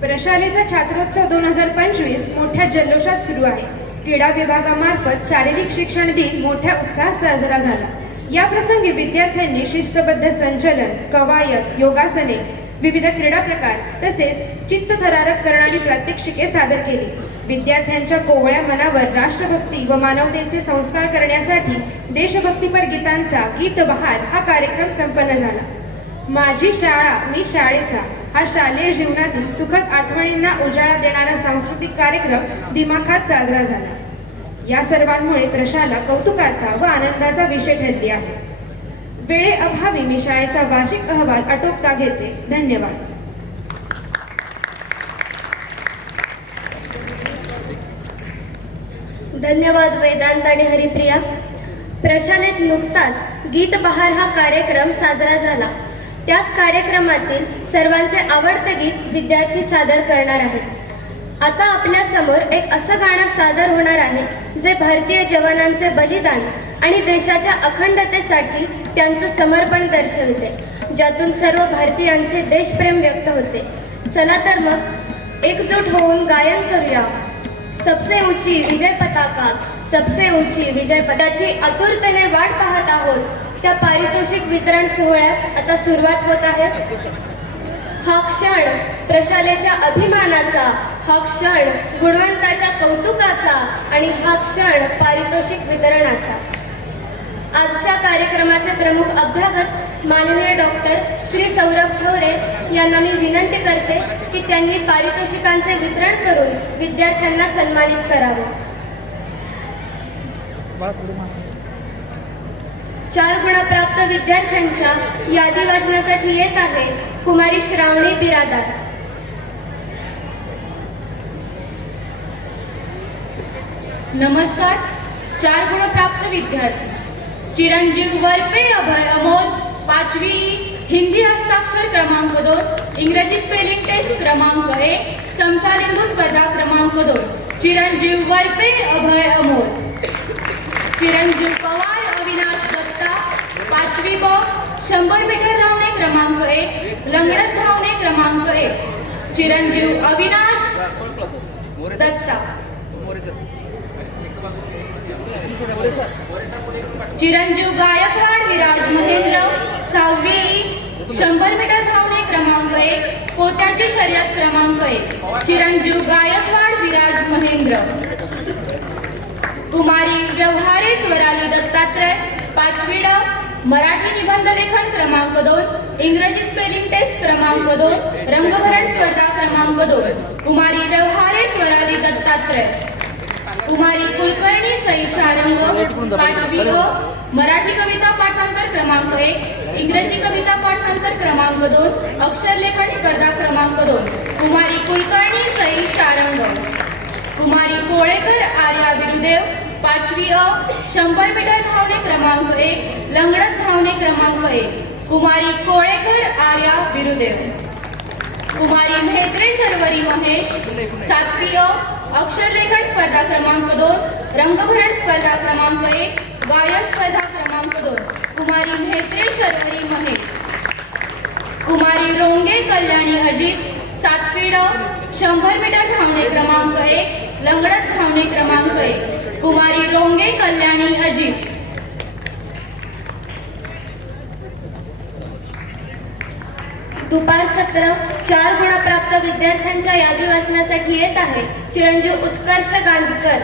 प्रशालेचा छात्रोत्सव 2025 मोठ्या जल्लोषात सुरू आहे. क्रीडा विभागामार्फत शारीरिक शिक्षण दिन मोठ्या उत्साहात साजरा झाला. या प्रसंगी विद्यार्थ्यांनी शिस्तबद्ध संचलन, कवायत, योगासने, विविध क्रीडा प्रकार तसेच चित्तथरारक करणारी प्रात्यक्षिके सादर केली. विद्यार्थ्यांच्या कोवळ्या मनावर राष्ट्रभक्ती व मानवतेचे संस्कार करण्यासाठी देशभक्तीपर गीतांचा गीत बहार हा कार्यक्रम संपन्न झाला. माझी शाळा मी शाळेचा हा शालेय जीवनातील सुखद आठवणींना उजाळा देणारा सांस्कृतिक कार्यक्रम दिमाखात साजरा झाला. या सर्वांमुळे प्रशाला कौतुकाचा व आनंदाचा विषय ठरली आहे. वेळेअभावी मी शाळेचा वार्षिक अहवाल आटोपता घेते. धन्यवाद. धन्यवाद वेदांत आणि हरिप्रिया. प्रशालेत नुकताच गीत बहार हा कार्यक्रम साजरा झाला. त्याच कार्यक्रमातील सर्वांचे आवडते गीत विद्यार्थी सादर करणार आहेत. आता आपल्या समोर एक असं गाणं सादर होणार आहे जे भारतीय जवानांचे बलिदान आणि देशाच्या अखंडतेसाठी त्यांचं समर्पण दर्शविते, ज्यातून सर्व भारतीयांचे देशप्रेम व्यक्त होते. चला तर मग एकजूट होऊन गायन करूया. सबसे ऊंची विजय पताका, सबसे ऊंची विजय पताकाची आतुरतेने वाट पाहत आहोत. त्या पारितोषिक वितरण सोहळ्यास आता सुरुवात होत आहे. हा क्षण प्रशालेच्या अभिमानाचा, हा क्षण गुणवंताच्या कौतुकाचा आणि हा क्षण पारितोषिक वितरणाचा. आजच्या कार्यक्रमाचे प्रमुख अभ्यागत माननीय डॉक्टर श्री सौरभ ठवरे यांना मी विनंती करते की त्यांनी पारितोषिकांचे वितरण करून विद्यार्थ्यांना सन्मानित करावे. 4 गुणप्राप्त विद्यार्थ्यांच्या यादी वाचण्यासाठी येत आहे कुमारी श्रावणी बिरादार. नमस्कार. 4 गुणप्राप्त विद्यार्थी: चिरंजीव वरपे अभय अमोल, 5वी, हिंदी हस्ताक्षर क्रमांक 2, इंग्रजी स्पेलिंग टेस्ट क्रमांक 1, चमचा लिंबू स्पर्धा क्रमांक 2. चिरंजीव वरपे अभय अमोल. चिरंजीव पवार अविनाश दत्ता, 5वी ब, 100 मीटर धावणे क्रमांक 1, लंगडत धावणे क्रमांक 1. चिरंजीव अविनाश दत्ता. चिरंजीव गायकवाड विराज महेंद्र, 6वी, 100 मीटर धावणे क्रमांक 1, पोत्याची शर्यत क्रमांक 1. चिरंजीव गायकवाड विराज महेंद्र. कुमारी व्यवहारे स्वराली दत्तात्रय, 5वी ड, मराठी निबंध लेखन क्रमांक 2, इंग्रजी स्पेलिंग टेस्ट क्रमांक 2, रंगभरण स्पर्धा क्रमांक 2. कुमारी व्यवहारे स्वराली दत्तात्रय. कुमारी कुलकर्णी सई शारंग, 5वी ग, मराठी कविता पाठांतर क्रमांक 1, इंग्रजी कविता पाठांतर क्रमांक 2, अक्षरलेखन स्पर्धा क्रमांक 2. कुमारी कुलकर्णी सई शारंग. कुमारी कोळेकर आर्या बिरुदेव, 5वी अ, 100 मीटर धावणे क्रमांक 1, लंगडत धावणे क्रमांक 1. कुमारी कोळेकर आर्या बिरुदेव. कुमारी म्हेत्रे शर्वरी महेश, 7वी अ, अक्षरलेखन स्पर्धा क्रमांक 2, रंगभरण स्पर्धा क्रमांक 1, गायन स्पर्धा क्रमांक 2. कुमारी म्हेत्रे शर्वरी महेश. कुमारी रोंगे कल्याणी अजित, 7वी ड, 100 मीटर धावणे क्रमांक 1, लंगडत धावणे क्रमांक 1. कुमारी रोंगे कल्याणी अजित. दुपार सत्र 4 गुणप्राप्त विद्यार्थ्यांच्या यादी वाचण्यासाठी येत आहे चिरंजीव उत्कर्ष गांजकर.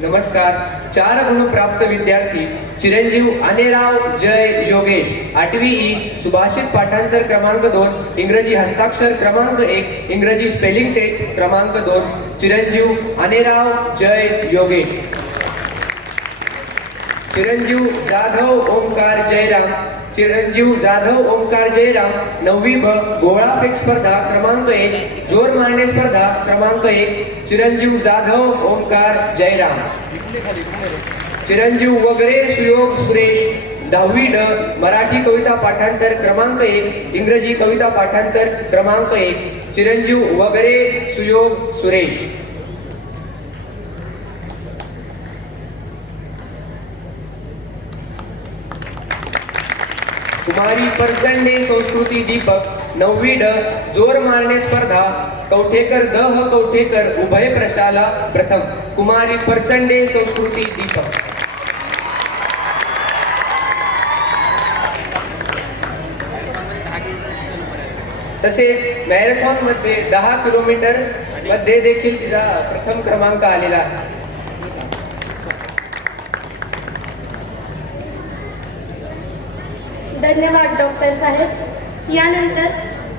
नमस्कार. 4 गुणप्राप्त विद्यार्थी चिरंजीव आनेराव जय योगेश 8वी ई सुभाषित पाठांतर क्रमांक 2 इंग्रजी हस्ताक्षर क्रमांक 1 इंग्रजी स्पेलिंग टेस्ट क्रमांक 2 चिरंजीव आनेराव जय योगेश. चिरंजीव जाधव ओंकार जयराम चिरंजीव जाधव ओंकार जयराम 9वी ब गोळा फेक स्पर्धा क्रमांक 1 जोर मारणे स्पर्धा क्रमांक 1 चिरंजीव जाधव ओंकार जयराम. चिरंजीव वगैरे सुयोग सुरेश 10वी ड मराठी कविता पाठांतर क्रमांक 1 इंग्रजी कविता पाठांतर क्रमांक 1 चिरंजीव वगैरे सुयोग सुरेश. कुमारी परचंडे संस्कृती दीपक 9वी ड जोर मारणे स्पर्धा कवठेकर दह कवठेकर उभय प्रशाला प्रथम कुमारी परचंडे संस्कृती दीपक. तसेच मॅरेथॉन मध्ये 10 किलोमीटर मध्ये देखील तिचा प्रथम क्रमांक आलेला आहे. धन्यवाद डॉक्टर साहेब. यानंतर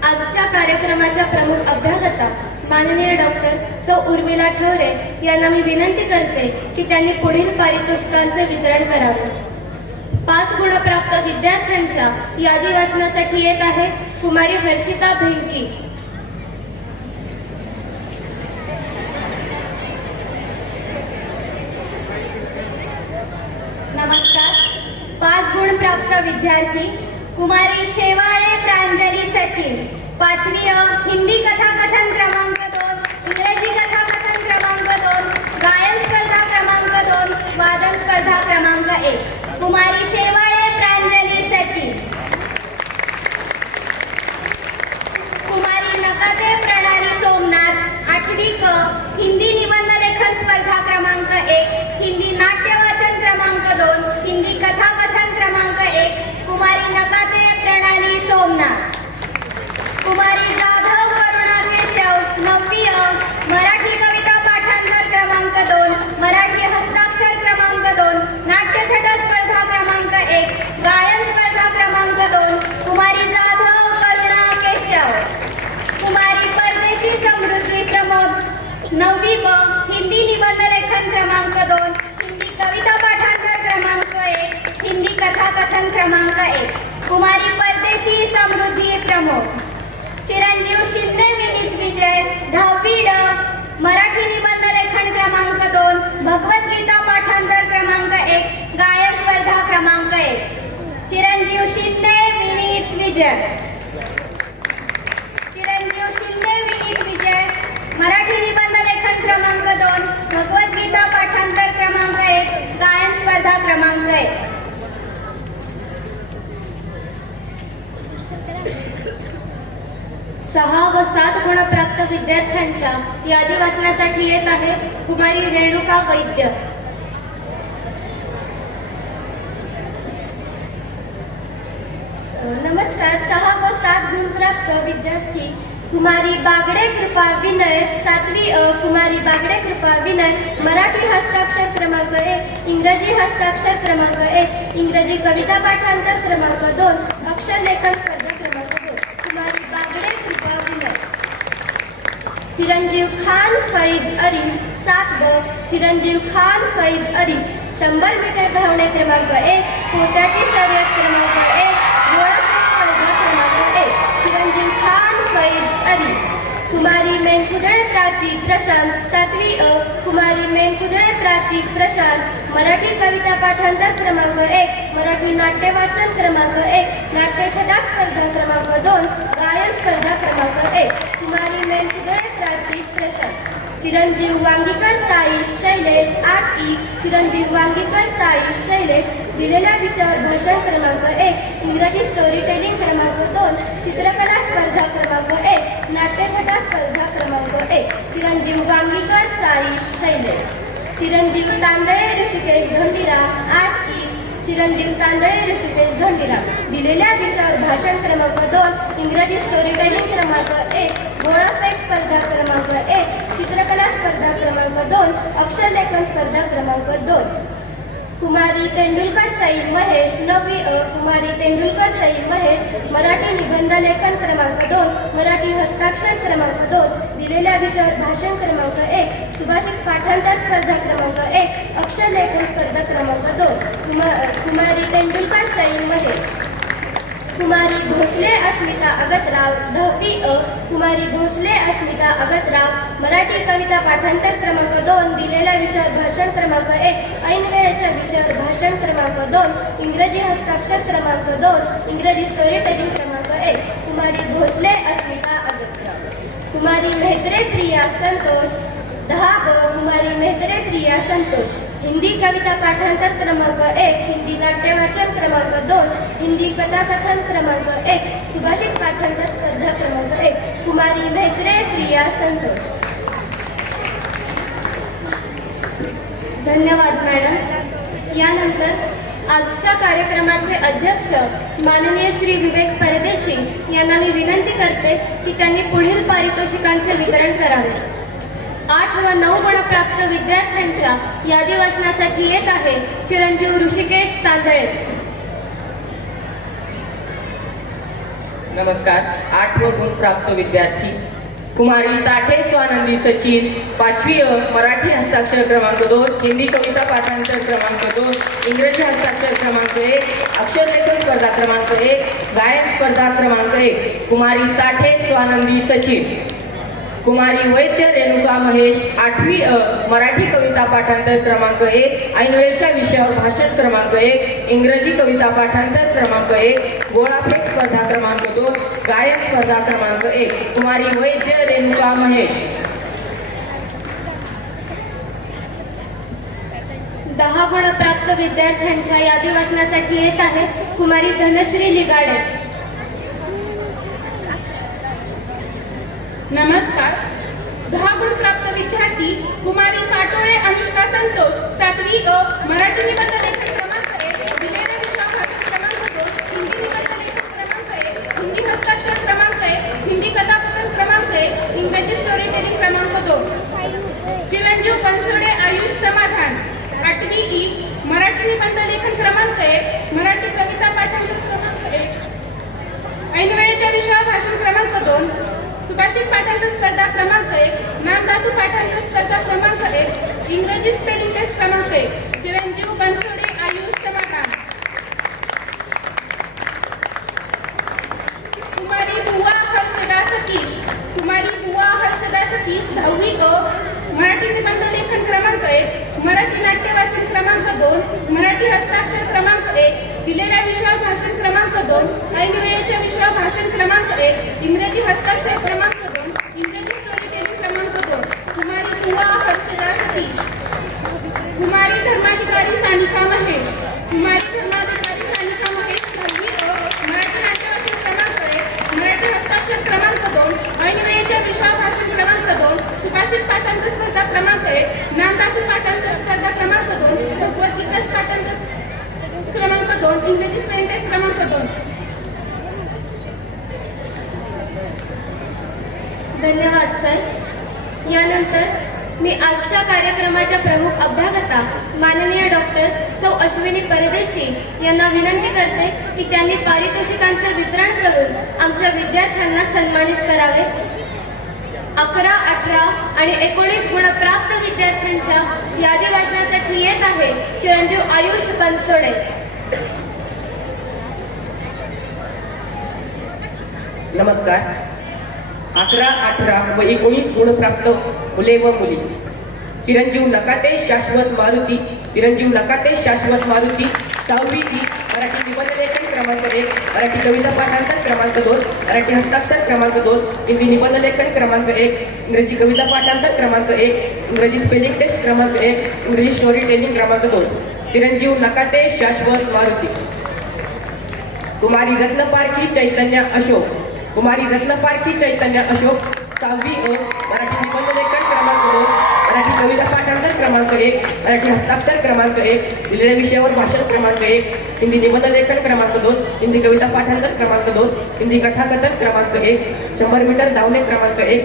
आजच्या कार्यक्रमाच्या प्रमुख अभ्यागता माननीय डॉक्टर सौ उर्मिला ठवरे यांना मी विनंती करते की त्यांनी पुढील पारितोषिकांचे वितरण करावे. 5 गुणप्राप्त विद्यार्थ्यांच्या यादी वाचण्यासाठी येत आहे कुमारी हर्षिता भेंकी. नमस्कार. 5 गुण प्राप्त विद्यार्थी कुमारी शेवाळे प्रांजली सचिन 5वी अ हिंदी कथाकथन क्रमांक 2 इंग्रजी कथाकथन क्रमांक 2 गायन स्पर्धा क्रमांक 2 वादन स्पर्धा क्रमांक 1 कुमारी शेवाळे प्रांजली सचिन. कुमारी नकाते प्रणाली सोमनाथ 8वी क हिंदी निबंध लेखन स्पर्धा क्रमांक 1 हिंदी नाट्य वाचन क्रमांक 2 हिंदी कथाकथन क्रमांक 1 कुमारी नकाते प्रणाली सोमनाथ. कुमारी जाधव करुणा केशव 9वी अ मराठी कविता पाठांतर क्रमांक 2 मराठी हस्ताक्षर क्रमांक 2 नाट्यछटा स्पर्धा क्रमांक 1 गायन स्पर्धा क्रमांक 2 कुमारी जाधव करुणा केशव. कुमारी परदेशी समृद्धी प्रमोद 9वी ब हिंदी निबंध लेखन क्रमांक 2 हिंदी कविता पाठांतर क्रमांक 1 हिंदी कथाकथन क्रमांक 1 कुमारी परदेशी समृद्धी प्रमोद. चिरंजीव शिंदे विनीत विजय 10वी ड मराठी निबंध लेखन क्रमांक 2 भगवद्गीता पाठांतर क्रमांक 1 गायन स्पर्धा क्रमांक 1 चिरंजीव शिंदे विनीत विजय. चिरंजीव शिंदे विनीत विजय मराठी निबंध लेखन क्रमांक 2 भगवद्गीता पाठांतर क्रमांक 1 गायन स्पर्धा क्रमांक 1. 6 व 7 गुणप्राप्त विद्यार्थ्यांच्या यादी वाचण्यासाठी येत आहे कुमारी रेणुका वैद्य. नमस्कार. 6 व 7 गुणप्राप्त विद्यार्थी कुमारी बागडे कृपा विनय 7वी अ कुमारी बागडे कृपा विनय मराठी हस्ताक्षर क्रमांक 1 इंग्रजी हस्ताक्षर क्रमांक 1 इंग्रजी कविता पाठांतर क्रमांक 2 अक्षर लेखन स्पर्धा क्रमांक 2 कुमारी बागडे कृपा विनय. चिरंजीव खान फैज अरीफ 7 ब चिरंजीव खान फैज अरीफ 100 मीटर धावणे क्रमांक 1 पोत्याची शर्यत क्रमांक 1 गोळाफेक स्पर्धा क्रमांक 1 चिरंजीव खान फैज अरीफ. कुमारी मेनकुदळे प्राची प्रशांत 7वी अ कुमारी मेनकुदळे प्राची प्रशांत मराठी कविता पाठांतर क्रमांक 1 मराठी नाट्य वाचन क्रमांक 1 नाट्यछटा स्पर्धा क्रमांक 2 गायन स्पर्धा क्रमांक 1 कुमारी मेनकुदळे प्राची प्रशांत. चिरंजीव वांगीकर साई शैलेश 8 ई चिरंजीव वांगीकर साई शैलेश दिलेल्या विषयावर भाषण क्रमांक 1 इंग्रजी स्टोरी टेलिंग क्रमांक 2 चित्रकला स्पर्धा क्रमांक 1 नाट्यछटा स्पर्धा क्रमांक 1 चिरंजीव वांगीकर साई शैलेश. चिरंजीव तांदळे ऋषिकेश भंडीरा 8 ई चिरंजीव तांदळे ऋषिकेश धोंडीराम. दिलेल्या विषयावर भाषण क्रमांक 2, इंग्रजी स्टोरी टेलिंग क्रमांक 1, गोळाफेक स्पर्धा क्रमांक 1, चित्रकला स्पर्धा क्रमांक 2, अक्षरलेखन स्पर्धा क्रमांक 2. कुमारी तेंडुलकर सई महेश 9वी अ. कुमारी तेंडुलकर सई महेश मराठी निबंध लेखन क्रमांक 2, मराठी हस्ताक्षर क्रमांक 2. दिलेल्या विषयावर भाषण क्रमांक 1, सुभाषित पाठांतर स्पर्धा क्रमांक 1, अक्षरलेखन स्पर्धा क्रमांक 2. कुमारी तेंडुलकर सई महेश. कुमारी भोसले अस्मिता अगतराव 10वी अ. कुमारी भोसले अस्मिता अगतराव मराठी कविता पाठांतर क्रमांक 2. दिलेल्या विषयावर भाषण क्रमांक 1, ऐन वेळेच्या विषयावर भाषण क्रमांक 2, इंग्रजी हस्ताक्षर क्रमांक 2, इंग्रजी स्टोरी टेलिंग क्रमांक 1. कुमारी भोसले अस्मिता अगतराव. कुमारी मेहत्रे प्रिया संतोष 10 ब. कुमारी मेहत्रे प्रिया संतोष हिंदी कविता पाठांतर क्रमांक 1, हिंदी नाट्य वाचन क्रमांक 2, हिंदी कथाकथन क्रमांक 1, सुभाषित पाठांतर स्पर्धा क्रमांक 1. कुमारी मेहत्रे प्रिया संतोष. धन्यवाद मॅडम. यानंतर आजच्या कार्यक्रमाचे अध्यक्ष माननीय श्री विवेक परदेशी यांना मी विनंती करते की त्यांनी पुढील पारितोषिकांचे वितरण करावे. 8 व 9 गुणप्राप्त विद्यार्थ्यांच्या यादी वाचनासाठी येत आहे चिरंजीव ऋषिकेश तांदळे. नमस्कार. 8 व गुण प्राप्त विद्यार्थी कुमारी ताठे स्वानंदी सचिन 5वी अ. मराठी हस्ताक्षर क्रमांक 2, हिंदी कविता पाठांतर क्रमांक 2, इंग्रजी हस्ताक्षर क्रमांक 1, अक्षरलेखन स्पर्धा क्रमांक 1, गायन स्पर्धा क्रमांक 1. कुमारी ताठे स्वानंदी सचिन. कुमारी वैद्य रेणुका महेश 8वी अ. मराठी कविता पाठांतर क्रमांक 1, ऐनवेळच्या विषयावर भाषण क्रमांक 1, इंग्रजी कविता पाठांतर क्रमांक 1, गोळाफेक स्पर्धा क्रमांक 2, गायन स्पर्धा क्रमांक 1. कुमारी वैद्य रेणुका महेश. 10 गुणप्राप्त विद्यार्थ्यांच्या यादी वाचनासाठी येत आहे कुमारी धनश्री लिगाडे. नमस्कार. 10 गुण प्राप्त विद्यार्थी कुमारी पाटोळे अनुष्का संतोष 7वी अ. मराठी निबंध लेखन क्रमांक 1, दिलेल्या विषयावर भाषण क्रमांक 2, हिंदी निबंध लेखन क्रमांक 1, हिंदी हस्ताक्षर क्रमांक 1, हिंदी कथाकथन क्रमांक 1, इंग्रजी स्टोरी टेलिंग क्रमांक 2. चिरंजीव बनसोडे आयुष समाधान 8वी ई. मराठी निबंध लेखन क्रमांक 1, मराठी कविता पाठांतर क्रमांक 1, ऐनवेळेच्या विषयावर भाषण क्रमांक 2, सुभाषित पाठांतर स्पर्धा क्रमांक 1, नामधातू पाठांतर स्पर्धा क्रमांक 1, इंग्रजी स्पेलिंग टेस्ट क्रमांक 1. चिरंजीव बनसोडे आयुष समाधान. कुमारी बुवा हर्षदा सतीश. कुमारी बुवा हर्षदा सतीश 10वी अ. मराठी निबंध लेखन क्रमांक 1, मराठी नाट्य वाचन क्रमांक 2, मराठी हस्ताक्षर क्रमांक 1, दिलेल्या विषयावर भाषण क्रमांक 2, ऐन वेळेच्या विषयावर भाषण क्रमांक 1, इंग्रजी हस्ताक्षर क्रमांक 2, इंग्रजी स्टोरी टेलिंग क्रमांक 2. कुमारी बुवा हर्षदा सतीश. कुमारी धर्माधिकारी सानिका महेश. कुमारी धर्माधिकारी सानिका महेश 10वी अ. मराठी नाट्य वाचन क्रमांक 1, मराठी हस्ताक्षर क्रमांक 2, ऐन वेळेच्या विषयावर भाषण क्रमांक 2, सुभाषित पाठांतर स्पर्धा क्रमांक 1, नामधातू पाठांतर स्पर्धा क्रमांक 2, भगवद्गीता पाठांतर क्रमांक 2, इंग्रजी स्पेलिंग टेस्ट क्रमांक 2. धन्यवाद सर. यानंतर मी आजच्या कार्यक्रमाच्या प्रमुख अभ्यागता माननीय डॉक्टर सौ अश्विनी परदेशी यांना विनंती करते की त्यांनी पारितोषिकांचे वितरण करून आमच्या विद्यार्थ्यांना सन्मानित करावे. 11, 18 आणि 19 गुणप्राप्त विद्यार्थ्यांच्या यादी वाचनासाठी येत आहे चिरंजीव आयुष बनसोडे. नमस्कार. 11, 18 व 19 गुणप्राप्त मुले व मुली चिरंजीव नकाते शाश्वत मारुती. चिरंजीव नकाते शाश्वत मारुती 6वी ई. मराठी निबंध लेखन क्रमांक 1, मराठी कविता पाठांतर क्रमांक 2, मराठी हस्ताक्षर क्रमांक 2, हिंदी निबंध लेखन क्रमांक 1, इंग्रजी कविता पाठांतर क्रमांक 1, इंग्रजी स्पेलिंग टेस्ट क्रमांक 1, इंग्रजी स्टोरी टेलिंग क्रमांक 2. चिरंजीव नकाते शाश्वत मारुती. कुमारी रत्नपारखी चैतन्य अशोक. कुमारी रत्नपारखी चैतन्य अशोक 6वी अ. मराठी निबंध लेखन क्रमांक 2, मराठी कविता पाठांतर क्रमांक 1, मराठी हस्ताक्षर क्रमांक 1, दिलेल्या विषयावर भाषण क्रमांक 1, हिंदी निबंध लेखन क्रमांक 2, हिंदी कविता पाठांतर क्रमांक 2, हिंदी कथाकथन क्रमांक 1, 100 मीटर धावणे क्रमांक 1,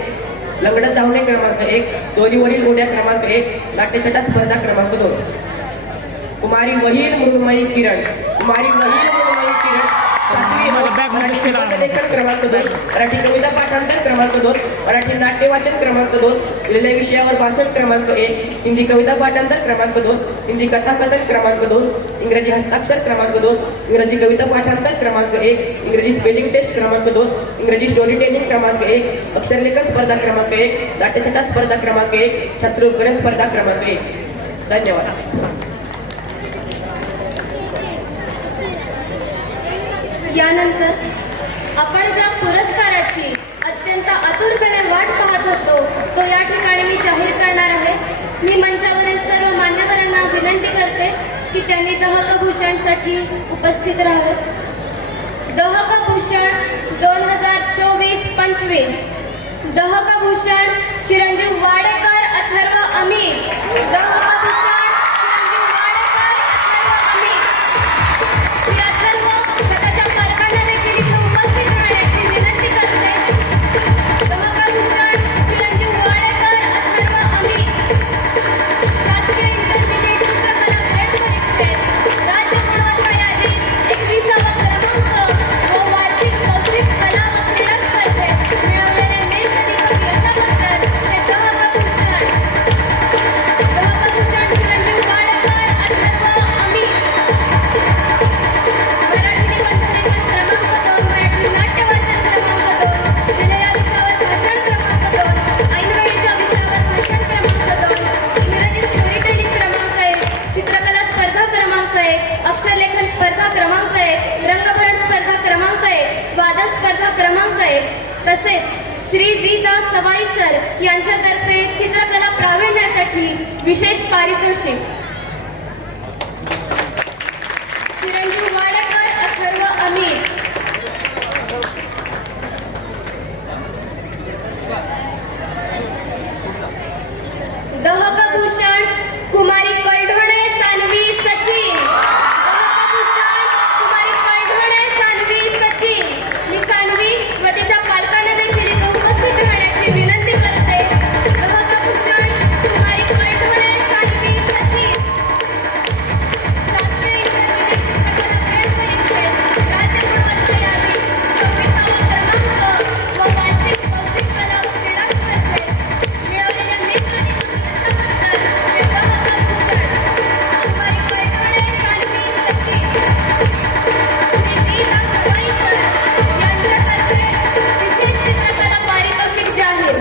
लंगडत धावणे क्रमांक 1, दोरीवरील उड्या क्रमांक 1, नाट्यछटा स्पर्धा क्रमांक 2. कुमारी वहील मृण्मयी किरण, कुमारी वहील मृण्मयी किरण, सातवी मराठी निबंध लेखन क्रमांक 2, मराठी कविता पाठांतर क्रमांक 2, मराठी नाट्य वाचन क्रमांक 2, दिलेल्या विषयावर भाषण क्रमांक 1, हिंदी कविता पाठांतर क्रमांक 2, हिंदी कथाकथन क्रमांक 2, इंग्रजी हस्ताक्षर क्रमांक 2, इंग्रजी कविता पाठांतर क्रमांक 1, इंग्रजी स्पेलिंग टेस्ट क्रमांक 2, इंग्रजी स्टोरी टेलिंग क्रमांक 1, अक्षरलेखन स्पर्धा क्रमांक 1, नाट्यछटा स्पर्धा क्रमांक 1, शास्त्रोपकरण स्पर्धा क्रमांक 1. धन्यवाद. यानंतर आपण ज्या पुरस्काराची अत्यंत आतुरतेने वाट पाहत होतो तो या ठिकाणी मी जाहीर करणार आहे. मी मंचावरील सर्व मान्यवरांना विनंती करते की त्यांनी दहकभूषणसाठी उपस्थित राहावं. दहकभूषण 2024-25, दहकभूषण चिरंजीव वाडेकर अथर्व अमित, दहकभूषण चिरंजीव वाडेकर अथर्व अमित. मी अथर्व स्वतःच्या पालकांना देखील इथे उपस्थित राहण्याची विनंती करते. दहकभूषण चिरंजीव वाडेकर अथर्व अमित, शासकीय इंटरमिजिएट चित्रकला ग्रेड परीक्षेत राज्य गुणवत्ता यादीत 21वा क्रमांक व वार्षिक बौद्धिक कला व क्रीडा स्पर्धेत मिळवलेले नेत्रदीपक यशाबद्दल हे दहकभूषण चिरंजीव वाडेकर अथर्व अमित. मराठी निबंध लेखन क्रमांक 2, मराठी नाट्य वाचन क्रमांक 2, दिलेल्या विषयावर भाषण क्रमांक 2, ऐनवेळीच्या विषयावर भाषण क्रमांक 2, इंग्रजी स्टोरी टेलिंग क्रमांक 1, चित्रकला स्पर्धा क्रमांक 1, अक्षरलेखन स्पर्धा क्रमांक 1, रंगभरण स्पर्धा क्रमांक 1, वादन स्पर्धा क्रमांक 1, तसेच श्री वि. दा. सवाई सर यांच्यातर्फे चित्रकला प्रावीण्यासाठी विशेष पारितोषिक. चिरंजीव वाडेकर अथर्व अमित. दहकभूषण कुमारी कळढोणे सानवी सचिन, दहकभूषण कुमारी कळढोणे सानवी सचिन. मी सानवी व तिच्या पालकांना देखील इथे उपस्थित राहण्याची विनंती करते. दहकभूषण कुमारी कळढोणे सानवी सचिन, शासकीय इंटरमिजिएट चित्रकला ग्रेड परीक्षेत राज्य गुणवत्ता यादीत 26वा क्रमांक व वार्षिक बौद्धिक कला व क्रीडा स्पर्धेत मिळवलेल्या नेत्रदीपक यशाबद्दल हे दहकभूषण कुमारी कळढोणे सानवी सचिन. श्री वि. दा. सवाईकर यांच्यातर्फे विशेष चित्रकला पारितोषिक जाहीर.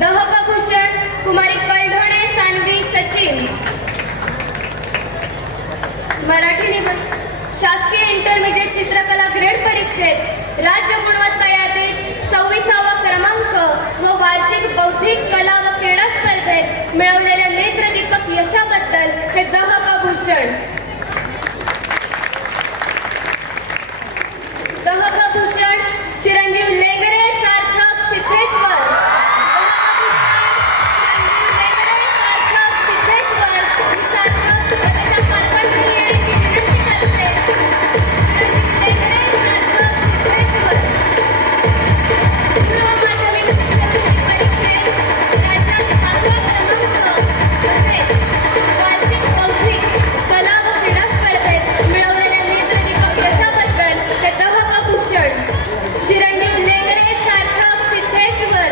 दहकभूषण कुमारी कळढोणे सानवी सचिन. मराठी निबंध शासकीय इंटरमिजिएट चित्रकला ग्रेड परीक्षेत राज्य गुणवत्ता यादीत 26वा क्रमांक व वार्षिक बौद्धिक कला व क्रीडा स्पर्धेत मिळवलेल्या नेत्रदीपक यशाबद्दल हे दहकभूषण. दहकभूषण चिरंजीव लेगरे सार्थक सिद्धेश्वर, चिरंजीव लेगरे सार्थक सिद्धेश्वर. मी सार्थक व त्याच्या पालकांना येण्याची विनंती करते. चिरंजीव लेगरे सार्थक सिद्धेश्वर. पूर्व माध्यमिक शिष्यवृत्ती परीक्षेत राज्यात 5वा क्रमांक तसेच वार्षिक बौद्धिक कला व क्रीडा स्पर्धेत मिळवलेल्या नेत्रदीपक यशाबद्दल हे दहकभूषण. चिरंजीव लेगरे सार्थक सिद्धेश्वर.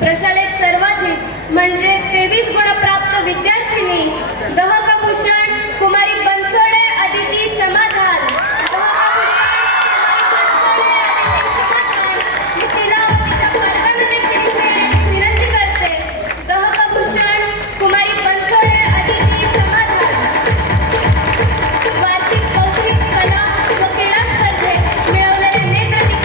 प्रशालेत सर्वाधिक म्हणजे 23 गुणप्राप्त विद्यार्थिनी दहकभूषण कुमारी बनसोडे अदिती समाधान. दहकभूषण कुमारी बनसोडे अदिती समाधान. मी तिला व तिच्या पालकांना देखील इथे येण्याची विनंती करते. दहकभूषण कुमारी बनसोडे अदिती समाधान. वार्षिक बौद्धिक कला व क्रीडा स्पर्धेत मिळवलेले नेत्रदीपक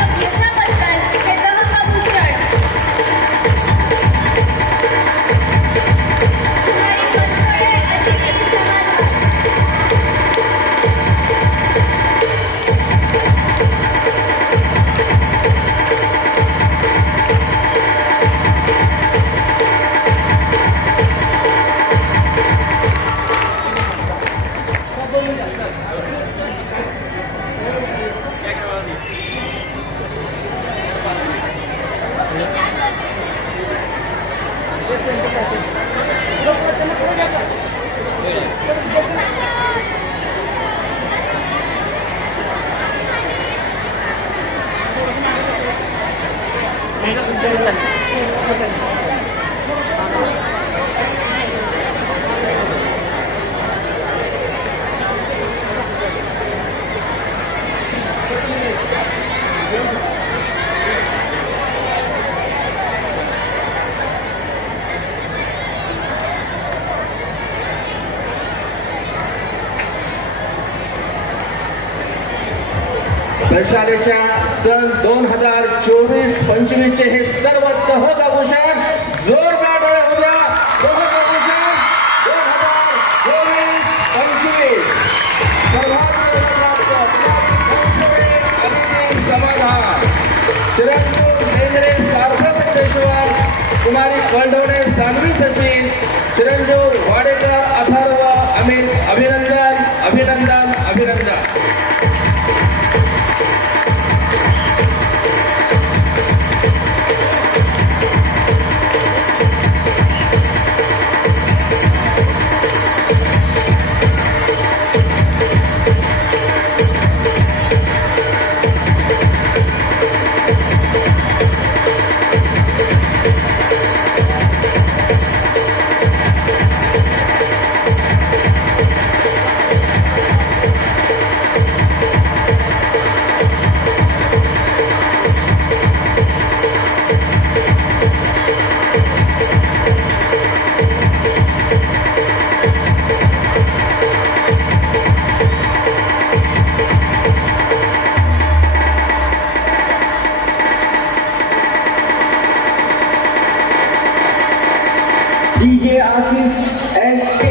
प्रशालेच्या सन 2024-25 चे हे सर्व दहक आभूषण जोरदार टाळ्या होऊ द्या. दहक आभूषण 2024-25 समाधान चिरंजीव मेंद्रे सार्थक सिद्धेश्वर, कुमारी कळढवणे सानवी सचिन, चिरंजीव वाडेकर अथर्व अमित, अभिनंदन अभिनंदन अभिनंदन. DJ Ashish SK.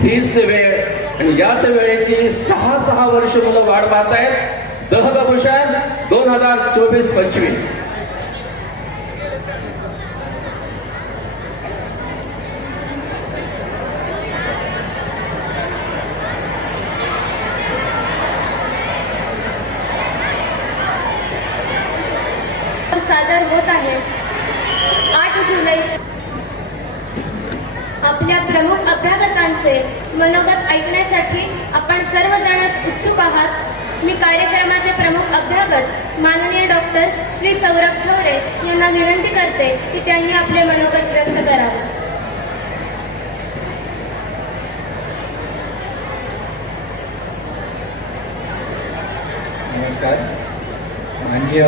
हीच ती वेळ आणि याच वेळेची 6 वर्ष मुलं वाढ पाहत आहेत. दहक आभूषण 2024-25. सादर होत आहे 8 जुलै. आपल्या प्रमुख अभ्यागतांचे मनोगत ऐकण्यासाठी आपण सर्वजणच उत्सुक आहात. मी कार्यक्रमाचे प्रमुख अभ्यागत माननीय डॉक्टर श्री सौरभ ठवरे यांना विनंती करते की त्यांनी आपले मनोगत व्यक्त करावे. नमस्कार. माननीय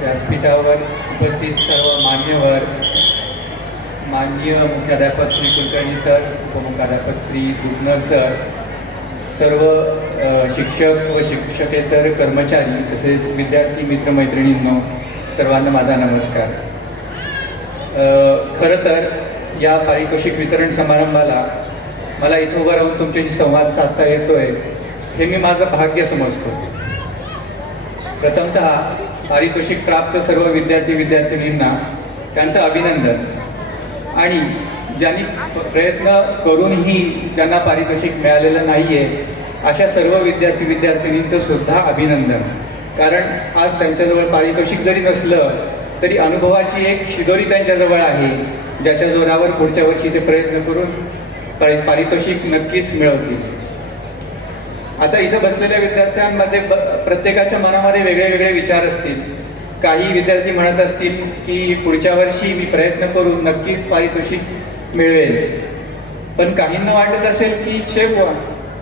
व्यासपीठावर उपस्थित सर्व मान्यवर, माननीय मुख्याध्यापक श्री कुलकर्णी सर, उपमुख्याध्यापक श्री बुटनर सर, सर्व शिक्षक व शिक्षकेतर कर्मचारी तसेच विद्यार्थी मित्रमैत्रिणींनो, सर्वांना माझा नमस्कार. खरं तर या पारितोषिक वितरण समारंभाला मला इथं उभं राहून तुमच्याशी संवाद साधता येतोय हे मी माझं भाग्य समजतो. प्रथमतः पारितोषिक प्राप्त सर्व विद्यार्थिनींना त्यांचं अभिनंदन, आणि ज्यांनी प्रयत्न करूनही ज्यांना पारितोषिक मिळालेलं नाही आहे अशा सर्व विद्यार्थिनींचं सुद्धा अभिनंदन. कारण आज त्यांच्याजवळ पारितोषिक जरी नसलं तरी अनुभवाची एक शिदोरी त्यांच्याजवळ आहे, ज्याच्या जोरावर पुढच्या वर्षी ते प्रयत्न करून पारितोषिक नक्कीच मिळवतील. आता इथं बसलेल्या विद्यार्थ्यांमध्ये प्रत्येकाच्या मनामध्ये वेगळे वेगळे विचार असतील. काही विद्यार्थी म्हणत असतील की पुढच्या वर्षी मी प्रयत्न करून नक्कीच पारितोषिक मिळवेल, पण काहींना वाटत असेल की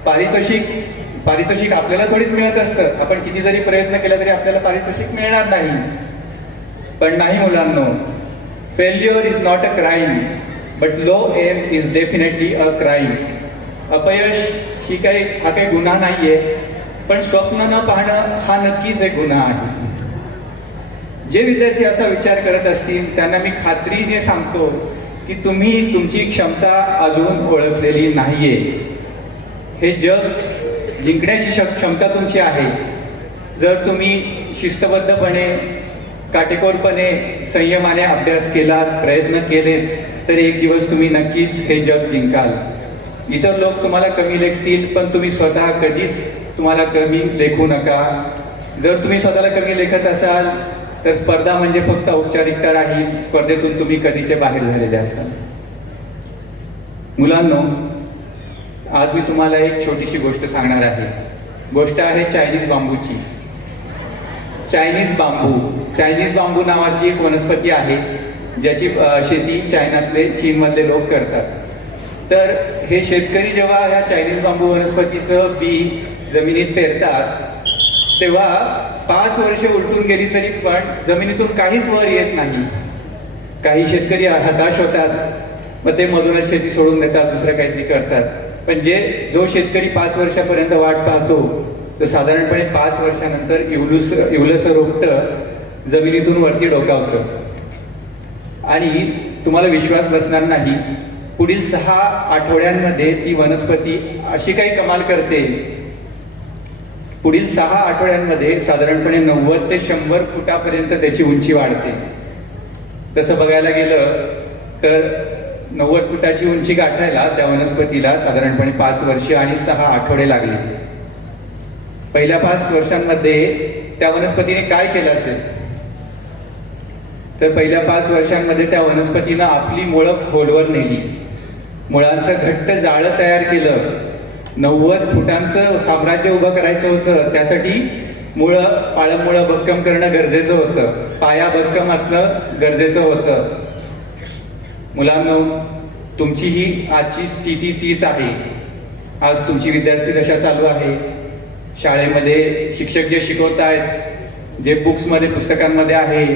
पारितोषिक आपल्याला थोडीच मिळत असतं, आपण किती जरी प्रयत्न केला तरी आपल्याला पारितोषिक मिळणार नाही. पण नाही मुलांनो, failure is not a crime but low aim is definitely a crime. अपयश हा काही गुन्हा नाहीये, पण स्वप्न न पाहणं हा नक्कीच एक गुन्हा आहे. जे विद्यार्थी असा विचार करत असतील त्यांना मी खात्रीने सांगतो की तुम्ही तुमची क्षमता अजून ओळखलेली नाहीये. हे जग जिंकण्याची क्षमता तुमची आहे. जर तुम्ही शिस्तबद्धपणे, काटेकोरपणे, संयमाने अभ्यास केला, प्रयत्न केले तर एक दिवस तुम्ही नक्कीच हे जग जिंकाल. इतर लोक तुम्हाला कमी लेखतील, पण तुम्ही स्वतः कधीच तुम्हाला कमी लेखू नका. जर तुम्ही स्वतःला कमी लेखत असाल तर स्पर्धा म्हणजे फक्त औपचारिकता राहील, स्पर्धेतून तुम्ही कधीचे बाहेर झालेले असाल. मुलांनो, आज मी तुम्हाला एक छोटीशी गोष्ट सांगणार आहे. गोष्ट आहे चायनीज बांबूची. चायनीज बांबू नावाची एक वनस्पती आहे ज्याची शेती चीनमधले लोक करतात. तर हे शेतकरी जेव्हा ह्या चायनीज बांबू वनस्पतीचं बी जमिनीत पेरतात तेव्हा 5 वर्षे उलटून गेली तरी पण जमिनीतून काहीच वर येत नाही. काही शेतकरी हताश होतात, मग ते मधूनच शेती सोडून देतात, दुसरं काहीतरी करतात. पण जो शेतकरी 5 वर्षापर्यंत वाट पाहतो तर साधारणपणे 5 वर्षानंतर इवलसं रोपटं जमिनीतून वरती डोकावतं. आणि तुम्हाला विश्वास बसणार नाही, पुढील 6 आठवड्यांमध्ये ती वनस्पती अशी काही कमाल करते, पुढील 6 आठवड्यांमध्ये साधारणपणे 90 ते 100 फुटापर्यंत त्याची उंची वाढते. तसं बघायला गेलं तर 90 फुटाची उंची गाठायला त्या वनस्पतीला साधारणपणे 5 वर्षे आणि 6 आठवडे लागले. पहिल्या 5 वर्षांमध्ये त्या वनस्पतीने काय केलं असेल तर पहिल्या 5 वर्षांमध्ये त्या वनस्पतीनं आपली मुळं खोलवर नेली, मुळांचं घट्ट जाळं तयार केलं. 90 फुटांचं साम्राज्य उभं करायचं होतं, त्यासाठी पाळंमुळं भक्कम करणं गरजेचं होतं, पाया भक्कम असणं गरजेचं होतं. मुलांनो, तुमची ही आजची स्थिती तीच आहे. आज तुमची विद्यार्थी दशा चालू आहे. शाळेमध्ये शिक्षक जे शिकवत आहेत, जे बुक्समध्ये पुस्तकांमध्ये आहे,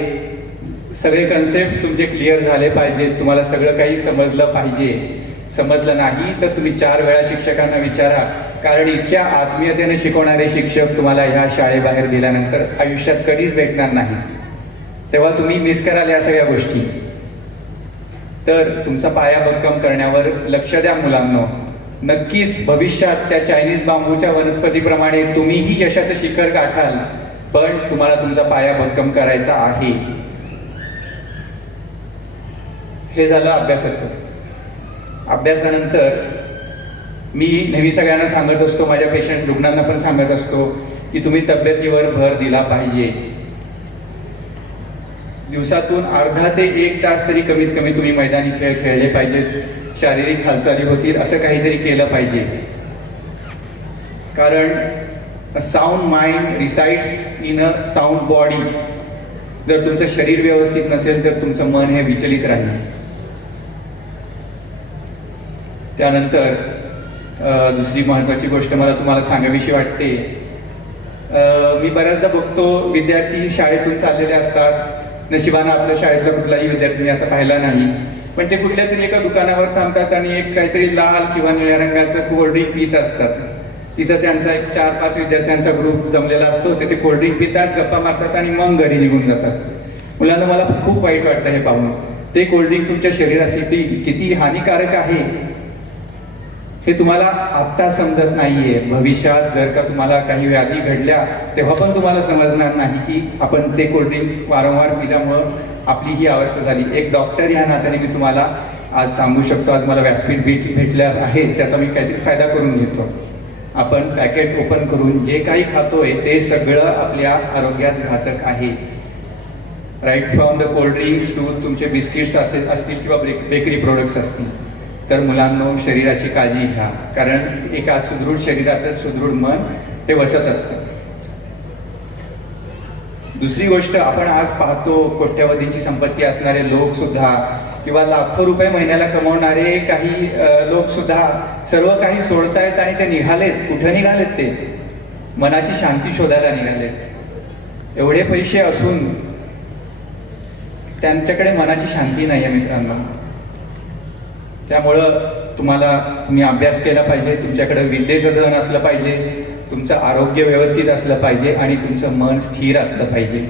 सगळे कन्सेप्ट तुमचे क्लिअर झाले पाहिजेत. तुम्हाला सगळं काही समजलं पाहिजे. समजलं नाही तर तुम्ही 4 वेळा शिक्षकांना विचारा, कारण इतक्या आत्मीयतेने शिकवणारे शिक्षक तुम्हाला ह्या शाळेबाहेर दिल्यानंतर आयुष्यात कधीच भेटणार नाही. तेव्हा तुम्ही मिस कराल या सगळ्या गोष्टी. तर तुमचा पाया भक्कम करण्यावर लक्ष द्या मुलांनो. नक्कीच भविष्यात त्या चायनीज बांबूच्या वनस्पतीप्रमाणे तुम्हीही यशाचं शिखर गाठाल, पण तुम्हाला तुमचा पाया भक्कम करायचा आहे. हे झालं अभ्यासाचं. अभ्यासानंतर मी नेहमी सगळ्यांना सांगत असतो, माझ्या पेशंट रुग्णांना पण सांगत असतो की तुम्ही तब्येतीवर भर दिला पाहिजे. दिवसातून अर्धा ते 1 तास तरी कमीत कमी तुम्ही मैदानी खेळ खेळले पाहिजेत, शारीरिक हालचाली होतील असं काहीतरी केलं पाहिजे. कारण sound mind resides in a sound body. जर तुमचं शरीर व्यवस्थित नसेल तर तुमचं मन हे विचलित राहील. त्यानंतर दुसरी महत्त्वाची गोष्ट मला तुम्हाला सांगावीशी वाटते. मी बऱ्याचदा बघतो विद्यार्थी शाळेतून चाललेले असतात. नशिबानं आपल्या शाळेतला कुठलाही विद्यार्थी मी असं पाहिला नाही, पण ते कुठल्या तरी एका दुकानावर थांबतात आणि एक काहीतरी लाल किंवा निळ्या रंगाचं कोल्ड्रिंक पित असतात. तिथं त्यांचा एक 4-5 विद्यार्थ्यांचा ग्रुप जमलेला असतो. ते कोल्ड्रिंक पितात, गप्पा मारतात आणि मग घरी निघून जातात. मुलांना मला खूप वाईट वाटतं हे पाहून. ते कोल्ड्रिंक तुमच्या शरीरासाठी किती हानिकारक आहे हे तुम्हाला आत्ता समजत नाहीये. भविष्यात जर का तुम्हाला काही व्याधी घडल्या तेव्हा पण तुम्हाला समजणार नाही की आपण ते कोल्ड्रिंक वारंवार पिल्यामुळं आपली ही अवस्था झाली. एक डॉक्टर या नात्याने मी तुम्हाला आज सांगू शकतो, आज मला व्यासपीठ भेटल्या आहे त्याचा मी काहीतरी फायदा करून घेतो. आपण पॅकेट ओपन करून जे काही खातोय ते सगळं आपल्या आरोग्यास घातक आहे. Right from the cold drinks to तुमचे बिस्किट्स असतील किंवा बेकरी प्रोडक्ट्स असतील. तर मुलांनो, शरीराची काळजी घ्या, कारण एका सुदृढ शरीरातच सुदृढ मन ते वसत असतं. दुसरी गोष्ट, आपण आज पाहतो कोट्यवधींची संपत्ती असणारे लोक सुद्धा किंवा लाखो रुपये महिन्याला कमवणारे काही लोक सुद्धा सर्व काही सोडतायत आणि ते निघालेत. कुठं निघालेत? ते मनाची शांती शोधायला निघालेत. एवढे पैसे असून त्यांच्याकडे मनाची शांती नाही आहे मित्रांनो. त्यामुळं तुम्ही अभ्यास केला पाहिजे, तुमच्याकडे विद्येचं धन असलं पाहिजे, तुमचं आरोग्य व्यवस्थित असलं पाहिजे आणि तुमचं मन स्थिर असलं पाहिजे.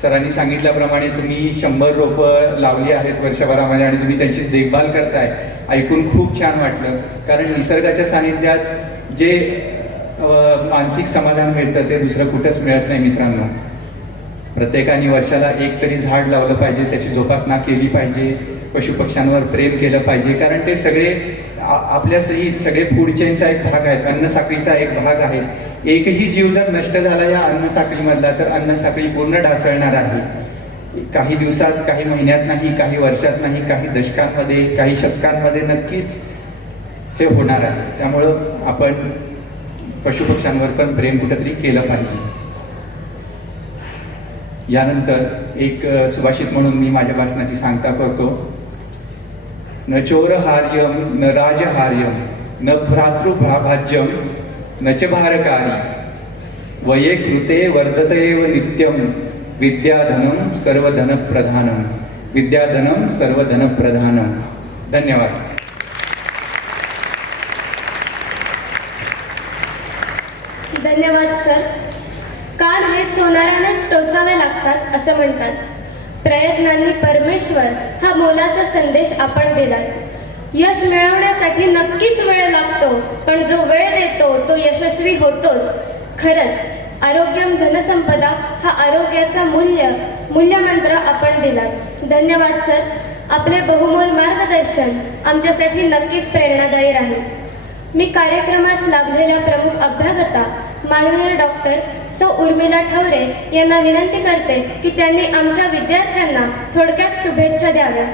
सरांनी सांगितल्याप्रमाणे तुम्ही 100 रोपं लावली आहेत वर्षभरामध्ये आणि तुम्ही त्यांची देखभाल करताय. ऐकून खूप छान वाटलं, कारण निसर्गाच्या सानिध्यात जे मानसिक समाधान मिळतं ते दुसरं कुठंच मिळत नाही मित्रांनो. प्रत्येकाने वर्षाला 1 तरी झाड लावलं पाहिजे, त्याची जोपासना केली पाहिजे, पशुपक्ष्यांवर प्रेम केलं पाहिजे, कारण ते सगळे आपल्या सहित सगळे फूड चेनचा एक भाग आहेत, अन्न साखळीचा एक भाग आहे. एकही जीव जर नष्ट झाला या अन्न साखळीमधला तर अन्न साखळी पूर्ण ढासळणार आहे. काही दिवसात, काही महिन्यात नाही, काही वर्षात नाही, काही दशकांमध्ये, काही शतकांमध्ये नक्कीच हे होणार आहे. त्यामुळं आपण पशुपक्ष्यांवर पण प्रेम कुठेतरी केलं पाहिजे. यानंतर एक सुभाषित म्हणून मी माझ्या भाषणाची सांगता करतो. न चोरहार्यं न राजहार्यं न भ्रातृभाज्यं न च भारकारी वये कृते वर्धतेव नित्यं विद्याधनं सर्वधनप्रधानं विद्याधनं सर्वधनप्रधानं. धन्यवाद. धन्यवाद सर. कान हे सोनारानेच टोचावे लागतात असं म्हणतात. प्रयत्नांनी परमेश्वर हा मोलाचा संदेश आपण दिलात. यश मिळवण्यासाठी नक्कीच वेळ लागतो, पण जो वेळ देतो तो यशस्वी होतोच. खरंच आरोग्यम धनसंपदा हा आरोग्याचा मूल्यमंत्र आपण दिलात. धन्यवाद सर. आपले बहुमोल मार्गदर्शन आमच्यासाठी नक्कीच प्रेरणादायी राहील. मी कार्यक्रमास लाभलेल्या प्रमुख अभ्यागता माननीय डॉक्टर सौ उर्मिला ठवरे यांना विनंती करते की त्यांनी आमच्या विद्यार्थ्यांना थोडक्यात शुभेच्छा द्याव्या.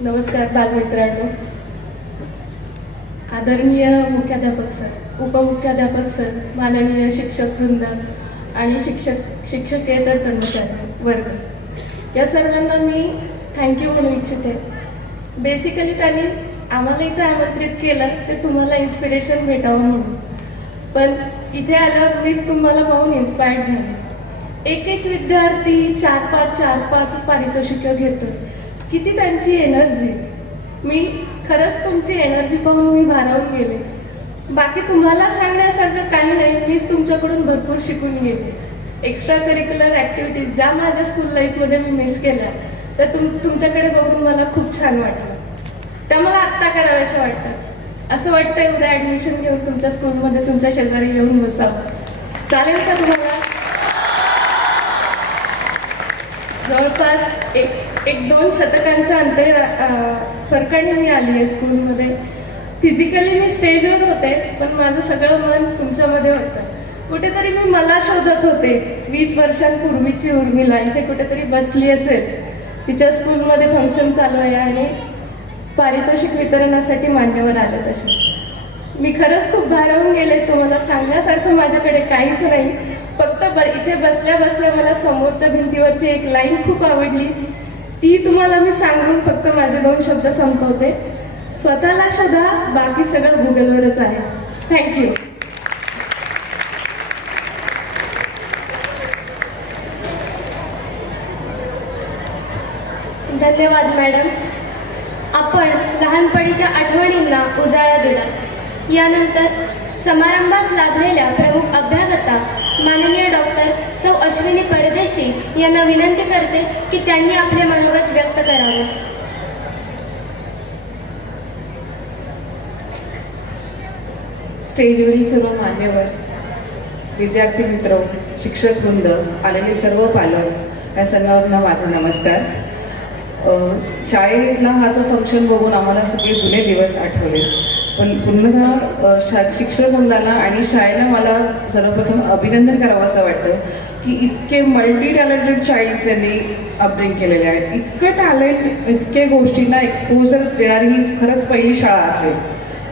नमस्कार बालमित्रांनो. आदरणीय मुख्याध्यापक सर, उपमुख्याध्यापक सर, माननीय शिक्षक वृंद आणि शिक्षकेतर कर्मचारी वर्ग, या सर्वांना मी थँक्यू म्हणू इच्छिते. बेसिकली त्यांनी आम्हाला इथे आमंत्रित केलं ते तुम्हाला इन्स्पिरेशन भेटावं म्हणून, पण इथे आल्यावर मीच तुम्हाला पाहून इन्स्पायर्ड झाले. एक विद्यार्थी 4-5 पारितोषिकं घेतो. किती त्यांची एनर्जी. मी खरंच तुमची एनर्जी पाहून मी भारावून गेले. बाकी तुम्हाला सांगण्यासारखं काही नाही, मीच तुमच्याकडून भरपूर शिकून गेले. एक्स्ट्रा करिक्युलर ॲक्टिव्हिटीज ज्या माझ्या स्कूल लाईफमध्ये मी मिस केल्या तर तुमच्याकडे बघून मला खूप छान वाटलं. त्या मला आत्ता कराव्याशा वाटतात. असं वाटतंय उद्या ॲडमिशन घेऊन तुमच्या स्कूलमध्ये तुमच्या शेजारी येऊन बसावं. चालेल का तुम्हाला? जवळपास एक 2 शतकांच्या फरकाने मी आली आहे स्कूलमध्ये. फिजिकली मी स्टेजवर होते, पण माझं सगळं मन तुमच्यामध्ये होतं. कुठेतरी मी मला शोधत होते. 20 वर्षांपूर्वीची उर्मिला इथे कुठेतरी बसली असेल. तिच्या स्कूलमध्ये फंक्शन चालू आहे आणि पारितोषिक वितरणासाठी मान्यवर आले. तसे मी खरंच खूप भारावून गेले. तुम्हाला सांगण्यासारखं माझ्याकडे काहीच नाही. फक्त इथे बसल्या बसल्या मला समोरच्या भिंतीवरची एक लाईन खूप आवडली. ती तुम्हाला मी सांगून फक्त माझे 2 शब्द संपवते. स्वतःला शोधा, बाकी सगळं गुगलवरच आहे. थँक्यू. धन्यवाद मॅडम. आपण लहानपणीच्या आठवणींना उजाळा दिला. यानंतर समारंभास लाभलेल्या प्रमुख अभ्यागता माननीय डॉक्टर सौ अश्विनी परदेशी यांना विनंती करते की त्यांनी आपले मनोगत व्यक्त करावे. स्टेजवरील सर्व मान्यवर, विद्यार्थी मित्र, शिक्षक वृंद, आलेले सर्व पालक, या सर्वांना माझा नमस्कार. शाळेतला हा तो फंक्शन बघून आम्हाला सगळे जुने दिवस आठवले. पण पुन्हा शिक्षक वृंदाला आणि शाळेला मला सर्वप्रथम अभिनंदन करावं असं वाटतं की इतके मल्टी टॅलेंटेड चाइल्ड्स त्यांनी अपब्रिंग केलेले आहेत. इतकं टॅलेंट, इतके गोष्टींना एक्सपोजर देणारी ही खरंच पहिली शाळा असेल.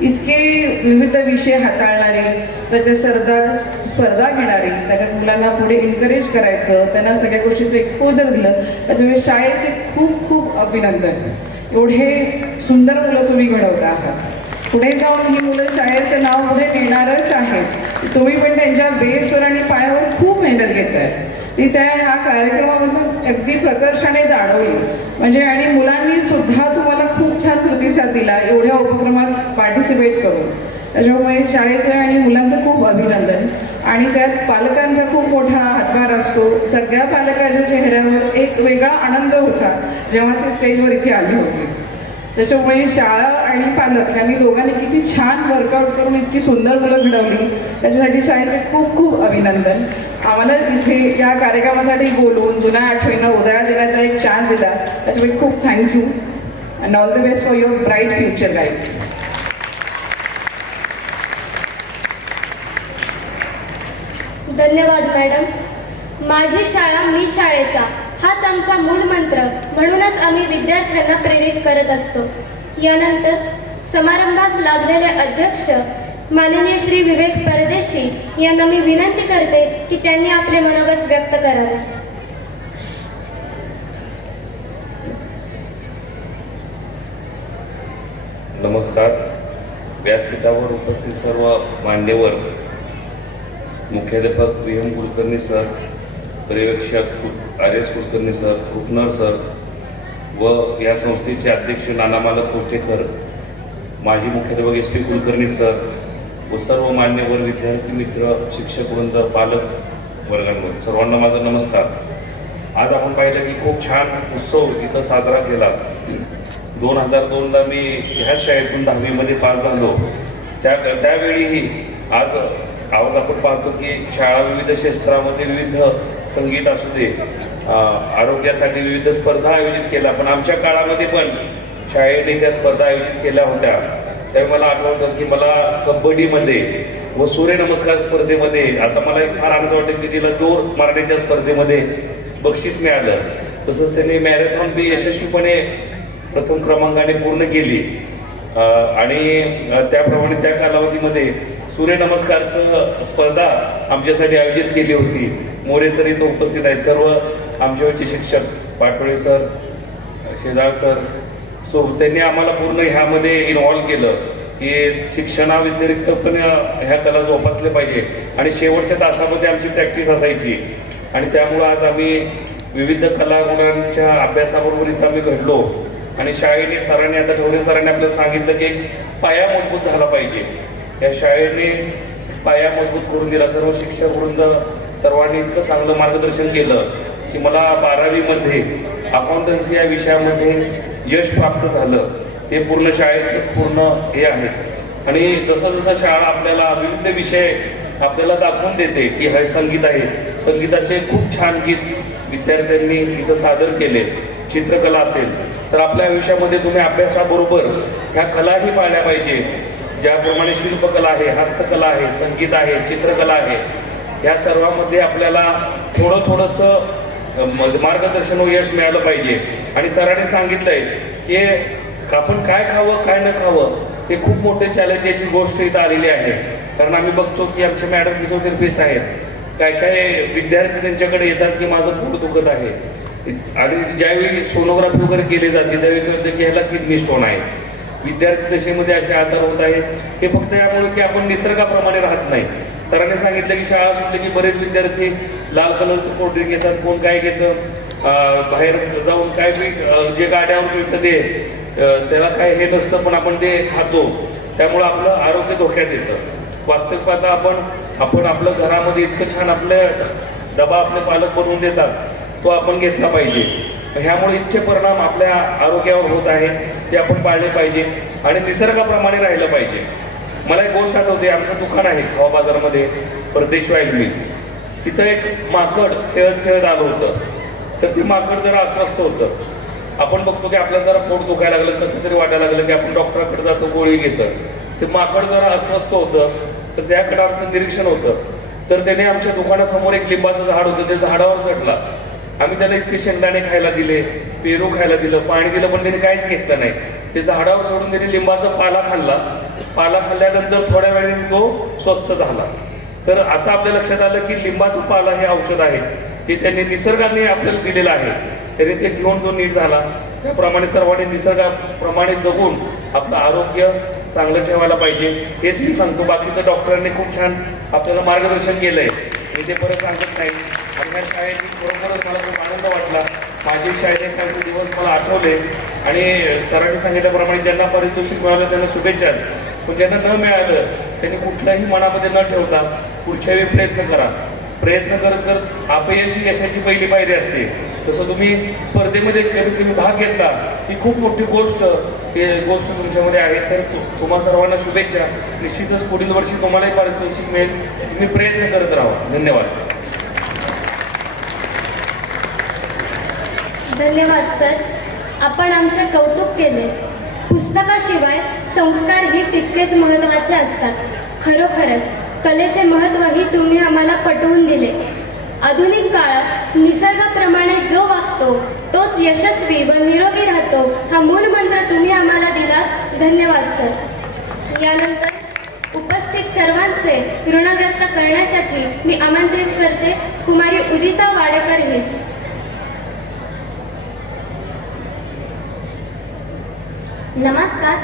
इतके विविध विषय हाताळणारी, त्याच्या स्पर्धा घेणारी, त्याच्यात मुलांना पुढे एनकरेज करायचं, त्यांना सगळ्या गोष्टीचं एक्सपोजर दिलं, त्याच्यामुळे शाळेचे खूप खूप अभिनंदन. एवढे सुंदर मुलं तुम्ही घडवता आहात. पुढे जाऊन ही मुलं शाळेचं नाव पुढे नेणारच आहेत. तुम्ही पण त्यांच्या बेसवर आणि पायावर खूप मेहनत घेत आहे. ती त्या ह्या कार्यक्रमामधून अगदी प्रकर्षाने जाणवली. म्हणजे आणि मुलांनी सुद्धा तुम्हाला खूप छान प्रतिसाद दिला एवढ्या उपक्रमात पार्टिसिपेट करून. त्याच्यामुळे शाळेचं आणि मुलांचं खूप अभिनंदन. आणि त्यात पालकांचा खूप मोठा हातभार असतो. सगळ्या पालकांच्या चेहऱ्यावर एक वेगळा आनंद होता जेव्हा ते स्टेजवर इथे आले होते. त्याच्यामुळे शाळा आणि पालक यांनी दोघांनी किती छान वर्कआउट करून इतकी सुंदर मुलं घडवली, त्याच्यासाठी शाळेचे खूप खूप अभिनंदन. आम्हाला इथे या कार्यक्रमासाठी बोलवून जुन्या आठवणींना उजाळा देण्याचा एक चान्स दिला, त्याच्यामुळे खूप thank you and all the best for your bright future guys. धन्यवाद मॅडम. माझी शाळा मी शाळेचा हाच आमचा मूल मंत्र म्हणूनच आम्ही विद्यार्थ्यांना प्रेरित करत असतो. यानंतर समारंभास लाभलेले अध्यक्ष माननीय श्री विवेक परदेशी यांना मी विनंती करते की त्यांनी आपले मनोगत व्यक्त करावे. नमस्कार. व्यासपीठावर उपस्थित सर्व मान्यवर, मुख्याध्यापक VM कुलकर्णी सर, पर्यवेक्षक RS Kulkarni sir, Rupnar sir व या संस्थेचे अध्यक्ष नानामालक कोटेकर, माजी मुख्याध्यापक SP कुलकर्णी सर व सर्व मान्यवर, विद्यार्थी मित्र, शिक्षक वृंद, पालक वर्गांवर सर्वांना माझा नमस्कार. आज आपण पाहिलं की खूप छान उत्सव इथं साजरा केला. 2002ला मी ह्याच शाळेतून 10वीमध्ये पास झालो. त्यावेळीही आज आपण पाहतो की शाळा विविध क्षेत्रामध्ये विविध संगीत असू दे, आरोग्यासाठी विविध स्पर्धा आयोजित केल्या, पण आमच्या काळामध्ये पण शाळेने त्या स्पर्धा आयोजित केल्या होत्या. त्यावेळी मला आठवतं की मला कबड्डीमध्ये व सूर्यनमस्कार स्पर्धेमध्ये, आता मला एक फार आनंद वाटतो की तिला जोर मारण्याच्या स्पर्धेमध्ये बक्षीस मिळालं. तसंच त्यांनी मॅरेथॉन बी यशस्वीपणे प्रथम क्रमांकाने पूर्ण केली आणि त्याप्रमाणे त्या कालावधीमध्ये सूर्यनमस्कारचं स्पर्धा आमच्यासाठी आयोजित केली होती. मोरे सर इथं उपस्थित आहेत, सर्व आमच्या वेळचे शिक्षक, Patole sir, Shejal sir. So त्यांनी आम्हाला पूर्ण ह्यामध्ये इन्व्हॉल्व केलं की शिक्षणाव्यतिरिक्त पण ह्या कला जोपासल्या पाहिजे आणि शेवटच्या तासामध्ये आमची प्रॅक्टिस असायची आणि त्यामुळं आज आम्ही विविध कलागुणांच्या अभ्यासाबरोबर इथं आम्ही घडलो आणि शाळेने सरांनी, आता ठोरे सरांनी आपल्याला सांगितलं की एक पाया मजबूत झाला पाहिजे. या शाळेने पाया मजबूत करून दिला. सर्व शिक्षक वृंद सर्वांनी इतकं चांगलं मार्गदर्शन केलं की मला 12वीमध्ये अकाउंटन्सी या विषयामध्ये यश प्राप्त झालं. हे पूर्ण शाळेचंच पूर्ण हे आहे आणि जसं जसं शाळा आपल्याला विविध विषय आपल्याला दाखवून देते की हे संगीत आहे, संगीताचे खूप छान गीत विद्यार्थ्यांनी इथं सादर केले. चित्रकला असेल तर आपल्या आयुष्यामध्ये तुम्ही अभ्यासाबरोबर ह्या कलाही पाळल्या पाहिजे. ज्याप्रमाणे शिल्पकला आहे, हस्तकला आहे, संगीत आहे, चित्रकला आहे, या सर्वांमध्ये आपल्याला थोडंसं मार्गदर्शन व यश मिळालं पाहिजे. आणि सरांनी सांगितलंय की आपण काय खावं काय न खावं हे खूप मोठे चॅलेंज याची गोष्ट इथं आलेली आहे. कारण आम्ही बघतो की आमचे मॅडम फिजिओथेरपिस्ट आहेत, काय काय विद्यार्थी त्यांच्याकडे येतात की माझं पोट दुखत आहे आणि ज्यावेळी सोनोग्राफी वगैरे केली जाते त्यावेळी कळतं की ह्याला किडनी स्टोन आहे. विद्यार्थी दशेमध्ये असे आजार होत आहेत हे फक्त यामुळे की आपण निसर्गाप्रमाणे राहत नाही. सरांनी सांगितलं की शाळा सुटली की बरेच विद्यार्थी लाल कलरचं कोल्ड्रिंक घेतात, कोण काय घेतं, बाहेर जाऊन काय बी जे गाड्यावर मिळतं ते त्याला काय हे नसतं पण आपण ते खातो. त्यामुळं आपलं आरोग्य धोक्यात येतं. वास्तविक पाहता आपण आपलं घरामध्ये इतकं छान आपलं डबा आपले पालक बनवून देतात, तो आपण घेतला पाहिजे. ह्यामुळे इतके परिणाम आपल्या आरोग्यावर होत आहे ते आपण पाळले पाहिजे आणि निसर्गाप्रमाणे राहिलं पाहिजे. मला एक गोष्ट आठवते, आमचं दुकान आहे खवा बाजारमध्ये, परदेश ऑइल मिल. तिथं एक माकड खेळत खेळत आलं होतं. तर ते माकड जरा अस्वस्थ होतं. आपण बघतो की आपल्याला जरा पोट दुखायला लागलं, कसं तरी वाटायला लागलं की आपण डॉक्टरांकडे जातो, गोळी घेतं. ते माकड जरा अस्वस्थ होतं तर त्याकडे आमचं निरीक्षण होतं. तर त्याने आमच्या दुकानासमोर एक लिंबाचं झाड होतं, त्या झाडावर चढला. आम्ही त्याला इतके शेंगदाणे खायला दिले, पेरू खायला दिलं, पाणी दिलं, पण त्याने काहीच घेतलं नाही. ते झाडावर चढून त्याने लिंबाचा पाला खाल्ला. पाला खाल्ल्यानंतर थोड्या वेळाने तो स्वस्थ झाला. तर असं आपल्या लक्षात आलं की लिंबाचा पाला हे औषध आहे, ते त्यांनी निसर्गाने आपल्याला दिलेलं आहे. त्याने ते घेऊन तो नीट झाला. त्याप्रमाणे सर्वांनी निसर्गाप्रमाणे जगून आपलं आरोग्य चांगलं ठेवायला पाहिजे. हेच मी सांगतो. बाकीचं डॉक्टरांनी खूप छान आपल्याला मार्गदर्शन केलंय, मी ते परत सांगत नाही. आणि ह्या शाळेची खरोखरच मला खूप आनंद वाटला. माझी शाळेने काही दिवस मला आठवले आणि सरांनी सांगितल्याप्रमाणे ज्यांना पारितोषिक मिळालं त्यांना शुभेच्छाच, पण ज्यांना न मिळालं त्यांनी कुठल्याही मनामध्ये न ठेवता पुढच्या वेळी प्रयत्न करा. प्रयत्न करत करत अपयश ही यशाची पहिली पायरी असते. तसं तुम्ही स्पर्धेमध्ये कधी तुम्ही भाग घेतला ही खूप मोठी गोष्ट तुमच्यामध्ये आहे. तर तुम्हा सर्वांना शुभेच्छा. निश्चितच पुढील वर्षी तुम्हालाही पारितोषिक मिळेल. तुम्ही प्रयत्न करत राहा. धन्यवाद. धन्यवाद सर, आपण आमचे कौतुक केले. पुस्तकाशिवाय संस्कारही तितकेच महत्त्वाचे असतात. खरोखरच कलेचे महत्त्वही तुम्ही आम्हाला पटवून दिले. आधुनिक काळात निसर्गाप्रमाणे जो वागतो तोच यशस्वी व निरोगी राहतो हा मूल मंत्र तुम्ही आम्हाला दिला. धन्यवाद सर. यानंतर उपस्थित सर्वांचे ऋण व्यक्त करण्यासाठी मी आमंत्रित करते कुमारी उदिता वाडेकर हिस. नमस्कार.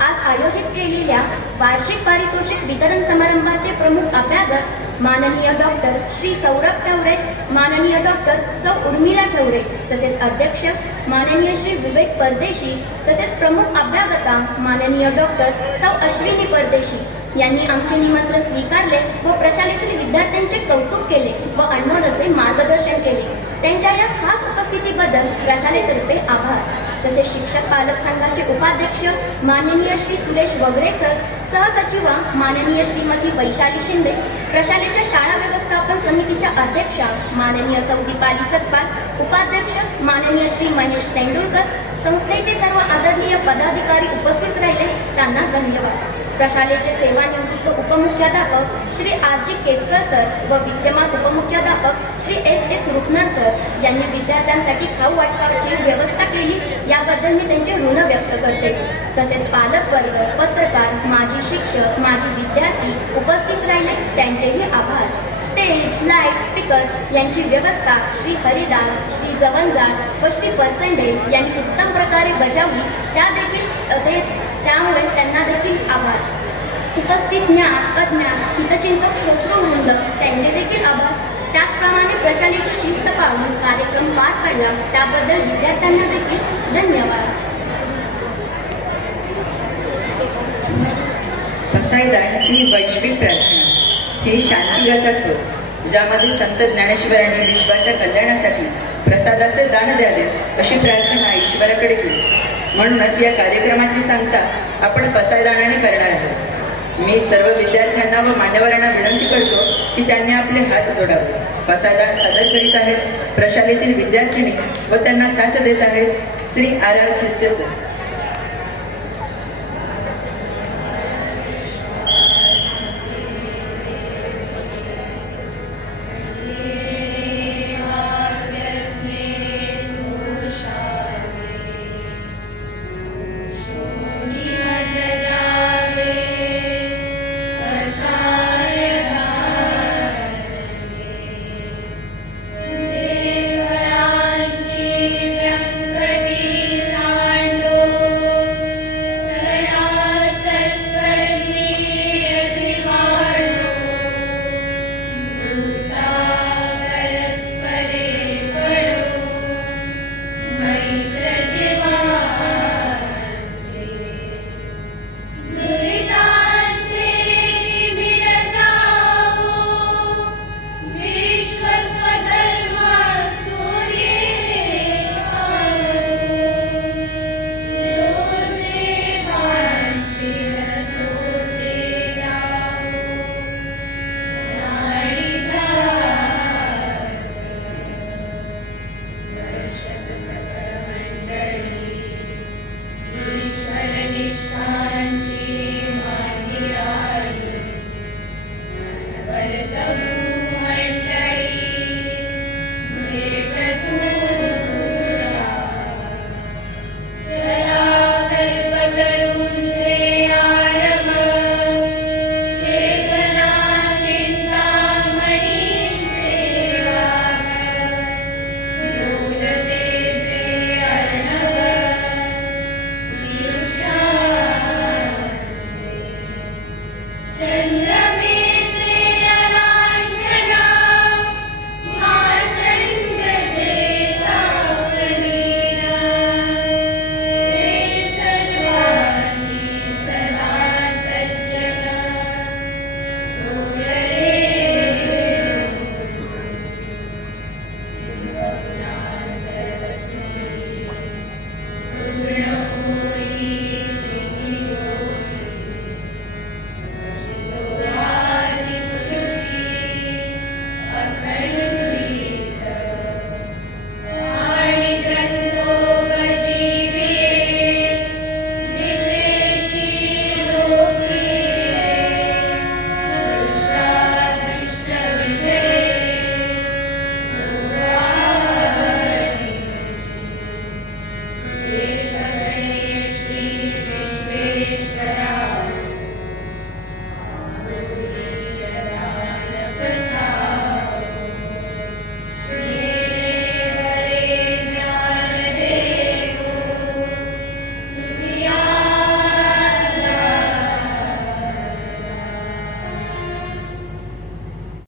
आज आयोजित केलेल्या वार्षिक पारितोषिक वितरण समारंभाचे प्रमुख अभ्यागत माननीय डॉक्टर श्री सौरभ ठवरे, माननीय डॉक्टर सौ उर्मिला ठवरे, तसेच अध्यक्ष माननीय श्री विवेक परदेशी, तसेच प्रमुख अभ्यागता माननीय डॉक्टर सौ अश्विनी परदेशी यांनी आमचे निमंत्रण स्वीकारले व प्रशालेतील विद्यार्थ्यांचे कौतुक केले व अनमोल असे मार्गदर्शन केले. त्यांच्या या खास उपस्थितीबद्दल प्रशालेतर्फे आभार. तसेच शिक्षक पालक संघाचे उपाध्यक्ष माननीय श्री सुरेश वगरे सर, सहसचिवा माननीय श्रीमती वैशाली शिंदे, प्रशालेच्या शाळा व्यवस्थापन समितीच्या अध्यक्षा माननीय सौ दीपाली सतपाल, उपाध्यक्ष माननीय श्री महेश तेंडुलकर, संस्थेचे सर्व आदरणीय पदाधिकारी उपस्थित राहिले त्यांना धन्यवाद. प्रशालेचे सेवानिवृत्त उपमुख्याध्यापक Shri R G Keskar sir व विद्यमान उपमुख्याध्यापक श्री एस रुपनर सर यांनी विद्यार्थ्यांसाठी खाऊ वाटपाची व्यवस्था केली याबद्दल मी त्यांचे ऋण व्यक्त करते. तसेच पालक वर्ग, पत्रकार, माजी शिक्षक, माजी विद्यार्थी उपस्थित राहिले त्यांचेही आभार. स्टेज, लाईट, स्पीकर यांची व्यवस्था श्री हरिदास, श्री जवंजाळ व श्री परचंडे यांनी उत्तम प्रकारे बजावली त्यामुळे त्यांना देखील आभार. उपस्थित ज्ञान, अज्ञान, हितचिंतक श्रोतृवृंद त्यांचे देखील आभार. त्याचप्रमाणे प्रशालेची शिस्त पाळून कार्यक्रम पार पाडला त्याबद्दल विद्यार्थ्यांना देखील धन्यवाद. पसायदान ही वैश्विक प्रार्थना, ही शांतिगाथाच होय, ज्यामध्ये संत ज्ञानेश्वरांनी विश्वाच्या कल्याणासाठी प्रसादाचे दान द्यावे अशी प्रार्थना ईश्वराकडे केली. म्हणूनच या कार्यक्रमाची सांगता आपण पसायदानाने करणार आहोत. मी सर्व विद्यार्थ्यांना व मान्यवरांना विनंती करतो की त्यांनी आपले हात जोडावे. पसायदान सादर करीत आहेत प्रशालेतील विद्यार्थिनी व त्यांना साथ देत आहेत श्री आर आर खिस्ते सर. अखंड